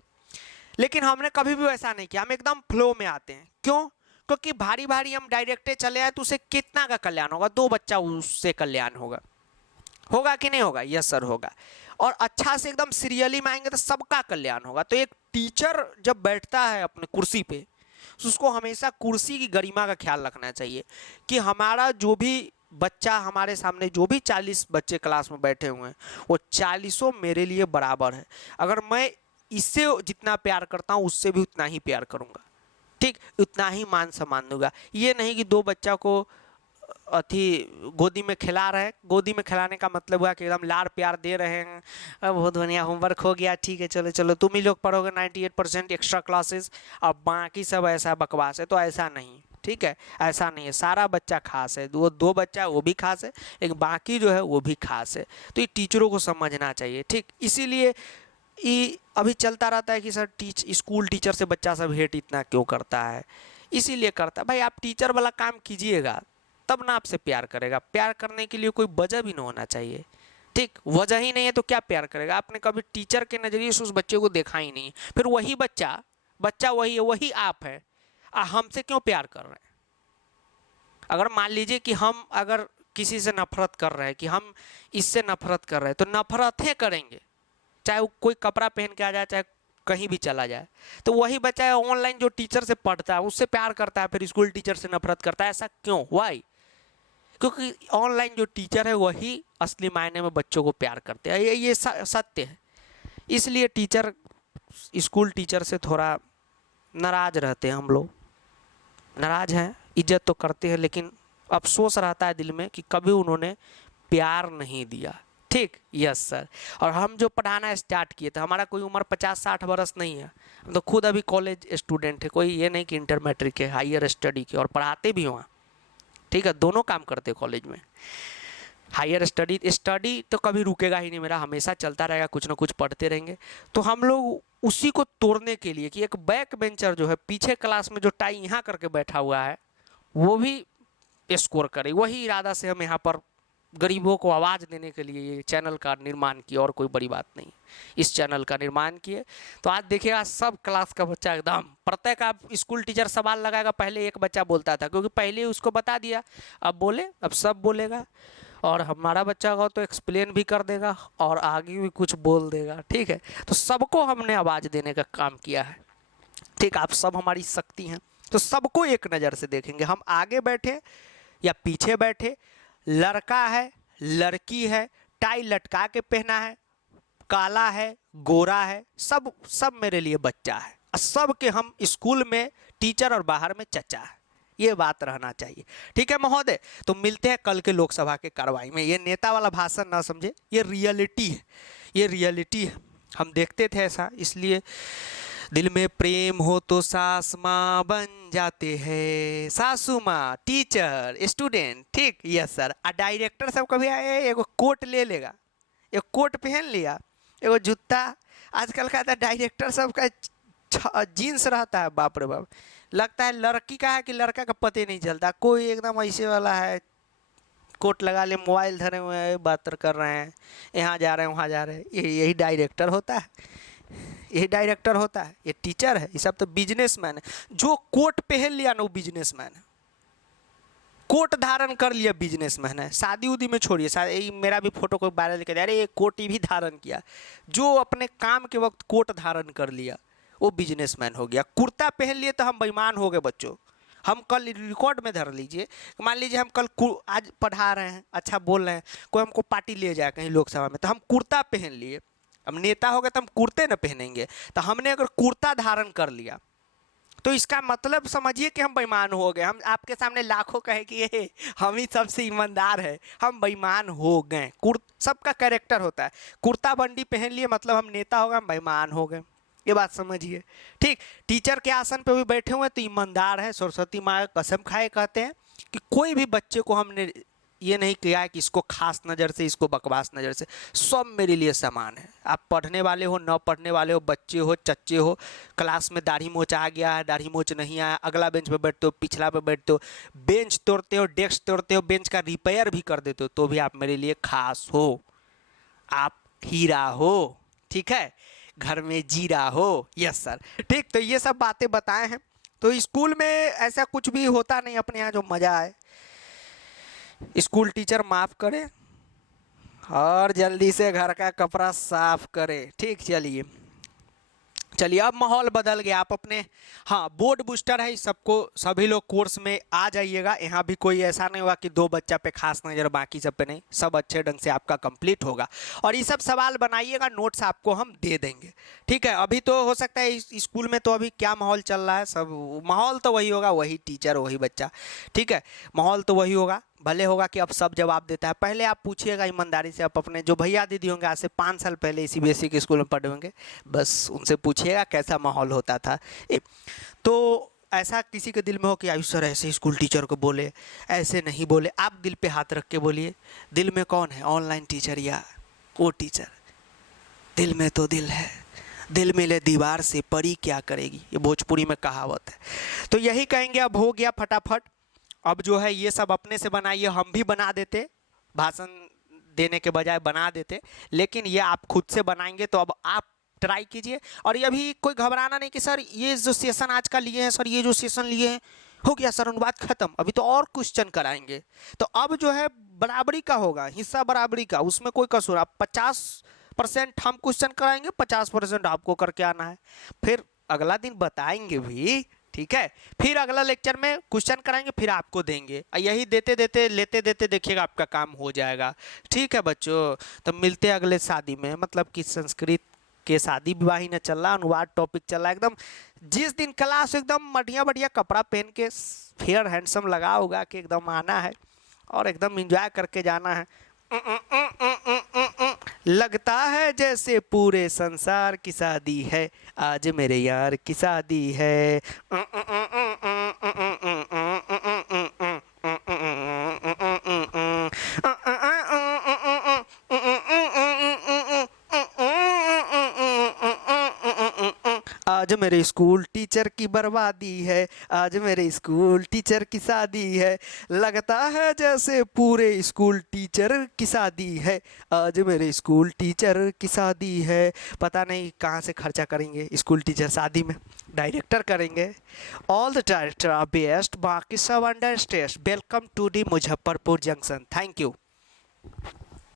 लेकिन हमने कभी भी वैसा नहीं किया, हम एकदम फ्लो में आते हैं। क्यों? क्योंकि भारी भारी हम डायरेक्टे चले आए तो उसे कितना का कल्याण होगा? 2 बच्चा उससे कल्याण होगा, होगा कि नहीं होगा? यस सर होगा। और अच्छा से एकदम सीरियली में आएंगे तो सबका कल्याण होगा। तो एक टीचर जब बैठता है अपने कुर्सी पे, तो उसको हमेशा कुर्सी की गरिमा का ख्याल रखना चाहिए कि हमारा जो भी बच्चा, हमारे सामने जो भी 40 बच्चे क्लास में बैठे हुए हैं, वो 40 मेरे लिए बराबर है। अगर मैं इससे जितना प्यार करता हूँ उससे भी उतना ही प्यार करूँगा, ठीक, उतना ही मान सम्मान दूंगा। ये नहीं कि 2 बच्चा को गोदी में खिला रहे हैं, गोदी में खिलाने का मतलब हुआ कि एकदम लाड़ प्यार दे रहे हैं, अब बहुत बढ़िया होमवर्क हो गया, ठीक है चलो चलो तुम ही लोग पढ़ोगे 98% एक्स्ट्रा क्लासेस, अब बाकी सब ऐसा बकवास है। तो ऐसा नहीं, ठीक है, ऐसा नहीं है। सारा बच्चा खास है, वो 2 बच्चा वो भी खास है, एक बाकी जो है वो भी खास है। तो ये टीचरों को समझना चाहिए, ठीक। इसीलिए ये अभी चलता रहता है कि सर स्कूल टीचर से बच्चा सब हेट इतना क्यों करता है? इसीलिए करता है भाई, आप टीचर वाला काम कीजिएगा तब ना आपसे प्यार करेगा। प्यार करने के लिए कोई वजह भी ना होना चाहिए, ठीक। वजह ही नहीं है तो क्या प्यार करेगा? आपने कभी टीचर के नज़रिए से उस बच्चे को देखा ही नहीं, फिर वही बच्चा वही है, वही आप है, हमसे क्यों प्यार कर रहे हैं? अगर मान लीजिए कि हम अगर किसी से नफरत कर रहे हैं, कि हम इससे नफरत कर रहे हैं, तो नफरतें करेंगे, चाहे वो कोई कपड़ा पहन के आ जाए, चाहे कहीं भी चला जाए। तो वही बच्चा है ऑनलाइन जो टीचर से पढ़ता है उससे प्यार करता है, फिर स्कूल टीचर से नफरत करता है। ऐसा क्यों? वाई? क्योंकि ऑनलाइन जो टीचर है वही असली मायने में बच्चों को प्यार करते हैं, ये सत्य है। इसलिए टीचर, स्कूल टीचर से थोड़ा नाराज रहते हैं हम लोग। नाराज हैं, इज्जत तो करते हैं, लेकिन अफसोस रहता है दिल में कि कभी उन्होंने प्यार नहीं दिया, ठीक। Yes sir. और हम जो पढ़ाना स्टार्ट किए थे, हमारा कोई उम्र 50-60 बरस नहीं है, हम तो खुद अभी कॉलेज स्टूडेंट है, कोई ये नहीं कि इंटर मैट्रिक है, हायर स्टडी के, और पढ़ाते भी वहाँ, ठीक है, दोनों काम करते कॉलेज में। हायर स्टडी तो कभी रुकेगा ही नहीं मेरा, हमेशा चलता रहेगा, कुछ ना कुछ पढ़ते रहेंगे। तो हम लोग उसी को तोड़ने के लिए कि एक बैक बेंचर जो है, पीछे क्लास में जो टाई यहाँ करके बैठा हुआ है, वो भी स्कोर करे, वही इरादा से हम यहाँ पर गरीबों को आवाज़ देने के लिए ये चैनल का निर्माण किया, और कोई बड़ी बात नहीं, इस चैनल का निर्माण किए। तो आज देखिएगा सब क्लास का बच्चा एकदम, प्रत्येक आप स्कूल टीचर सवाल लगाएगा, पहले एक बच्चा बोलता था क्योंकि पहले उसको बता दिया, अब बोले, अब सब बोलेगा। और हमारा बच्चा हो तो एक्सप्लेन भी कर देगा और आगे भी कुछ बोल देगा, ठीक है। तो सबको हमने आवाज़ देने का काम किया है, ठीक। आप सब हमारी शक्ति हैं, तो सबको एक नज़र से देखेंगे, हम आगे बैठे या पीछे बैठे, लड़का है लड़की है, टाई लटका के पहना है, काला है गोरा है, सब मेरे लिए बच्चा है। सब के हम स्कूल में टीचर और बाहर में चचा है, ये बात रहना चाहिए, ठीक है महोदय। तो मिलते हैं कल के लोकसभा के कार्रवाई में। ये नेता वाला भाषण ना समझे, ये रियलिटी है, ये रियलिटी है। हम देखते थे ऐसा, इसलिए दिल में प्रेम हो तो सास माँ बन जाते हैं, सासू माँ, टीचर, स्टूडेंट, ठीक। Yes sir. डायरेक्टर सब कभी आए, एगो कोट ले लेगा, एक कोट पहन लिया, एगो जूता, आजकल का था डायरेक्टर सब का जीन्स रहता है, बाप रे बाप, लगता है लड़की का है कि लड़का का पता नहीं चलता। कोई एकदम ऐसे वाला है, कोट लगा ले, मोबाइल धरे हुए हैं, बात कर रहे हैं, यहाँ जा रहे हैं वहाँ जा रहे हैं, यही डायरेक्टर होता है, यही डायरेक्टर होता है। ये टीचर है, ये सब तो बिजनेसमैन है। जो कोट पहन लिया ना वो बिजनेसमैन है, कोट धारण कर लिया बिजनेसमैन है। शादी उदी में छोड़िए, मेरा भी फोटो कोई वायरल कर दिया, अरे ये कोट ही भी धारण किया। जो अपने काम के वक्त कोट धारण कर लिया वो बिजनेसमैन हो गया। कुर्ता पहन लिए तो हम बेईमान हो गए बच्चों। हम कल रिकॉर्ड में धर लीजिए, मान लीजिए हम कल आज पढ़ा रहे हैं, अच्छा बोल रहे हैं, कोई हमको पार्टी ले जाए कहीं लोकसभा में, तो हम कुर्ता पहन लिए, हम नेता हो गए तो हम कुर्ते न पहनेंगे। तो हमने अगर कुर्ता धारण कर लिया तो इसका मतलब समझिए कि हम बेईमान हो गए। हम आपके सामने लाखों कहे कि ये हम ही सबसे ईमानदार है, हम बेईमान हो गए। सबका कैरेक्टर होता है, कुर्ता बंडी पहन लिए मतलब हम नेता हो गए, हम बेईमान हो गए, ये बात समझिए, ठीक। टीचर के आसन पे भी बैठे हुए तो ईमानदार है, सरस्वती माँ कसम खाए कहते हैं कि कोई भी बच्चे को हमने ये नहीं किया है कि इसको खास नज़र से, इसको बकवास नज़र से, सब मेरे लिए समान है। आप पढ़ने वाले हो, न पढ़ने वाले हो, बच्चे हो, चच्चे हो, क्लास में दाढ़ी मोच आ गया है, दाढ़ी मोच नहीं आया, अगला बेंच पे बैठते हो, पिछला पे बैठते हो, बेंच तोड़ते हो, डेस्क तोड़ते हो, बेंच का रिपेयर भी कर देते हो, तो भी आप मेरे लिए खास हो, आप हीरा हो, ठीक है, घर में जीरा हो। यस सर, ठीक। तो ये सब बातें बताए हैं। तो स्कूल में ऐसा कुछ भी होता नहीं अपने यहाँ जो मज़ा आए। स्कूल टीचर माफ़ करे और जल्दी से घर का कपड़ा साफ करे। ठीक, चलिए चलिए, अब माहौल बदल गया। आप अपने, हाँ, बोर्ड बूस्टर है, सबको, सभी लोग कोर्स में आ जाइएगा। यहाँ भी कोई ऐसा नहीं होगा कि 2 बच्चा पे खास नज़र, बाकी सब पे नहीं, सब अच्छे ढंग से आपका कंप्लीट होगा। और ये सब सवाल बनाइएगा, नोट्स आपको हम दे देंगे, ठीक है। अभी तो हो सकता है इस स्कूल में तो अभी क्या माहौल चल रहा है, सब माहौल तो वही होगा, वही टीचर वही बच्चा, ठीक है, माहौल तो वही होगा। भले होगा कि अब सब जवाब देता है। पहले आप पूछिएगा ईमानदारी से, आप अपने जो भैया दीदी होंगे आज से 5 साल पहले इसी बेसिक स्कूल में पढ़े होंगे, बस उनसे पूछिएगा कैसा माहौल होता था। तो ऐसा किसी के दिल में हो कि आयुष सर ऐसे स्कूल टीचर को बोले, ऐसे नहीं बोले, आप दिल पे हाथ रख के बोलिए, दिल में कौन है, ऑनलाइन टीचर या वो टीचर? दिल में तो दिल है, दिल मिले दीवार से परी क्या करेगी, ये भोजपुरी में कहावत है। तो यही कहेंगे, अब हो गया फटाफट। अब जो है ये सब अपने से बनाइए, हम भी बना देते, भाषण देने के बजाय बना देते, लेकिन ये आप खुद से बनाएंगे तो अब आप ट्राई कीजिए। और ये भी कोई घबराना नहीं कि सर ये जो सेशन आज का लिए हैं, सर ये जो सेशन लिए हैं हो गया सर, अनुवाद खत्म, अभी तो और क्वेश्चन कराएंगे। तो अब जो है बराबरी का होगा, हिस्सा बराबरी का, उसमें कोई कसूर, आप 50% हम क्वेश्चन कराएंगे, 50% आपको करके आना है। फिर अगला दिन बताएंगे भी, ठीक है, फिर अगला लेक्चर में क्वेश्चन कराएंगे, फिर आपको देंगे। यही देते देते लेते देते देखिएगा आपका काम हो जाएगा। ठीक है बच्चों, तो मिलते हैं अगले शादी में, मतलब कि संस्कृत के शादी विवाह ही न चल रहा, अनुवाद टॉपिक चल रहा है एकदम। जिस दिन क्लास एकदम बढ़िया बढ़िया कपड़ा पहन के फेयर हैंडसम लगा होगा कि एकदम आना है और एकदम एंजॉय करके जाना है। लगता है जैसे पूरे संसार की शादी है, आज मेरे यार की शादी है। आज मेरे स्कूल टीचर की बर्बादी है, आज मेरे स्कूल टीचर की शादी है, लगता है जैसे पूरे स्कूल टीचर की शादी है, आज मेरे स्कूल टीचर की शादी है। पता नहीं कहाँ से खर्चा करेंगे स्कूल टीचर शादी में, डायरेक्टर करेंगे। All the director are best, बाकी सब अंडर स्टेस्ट। Welcome to the Muzaffarpur junction. Thank you.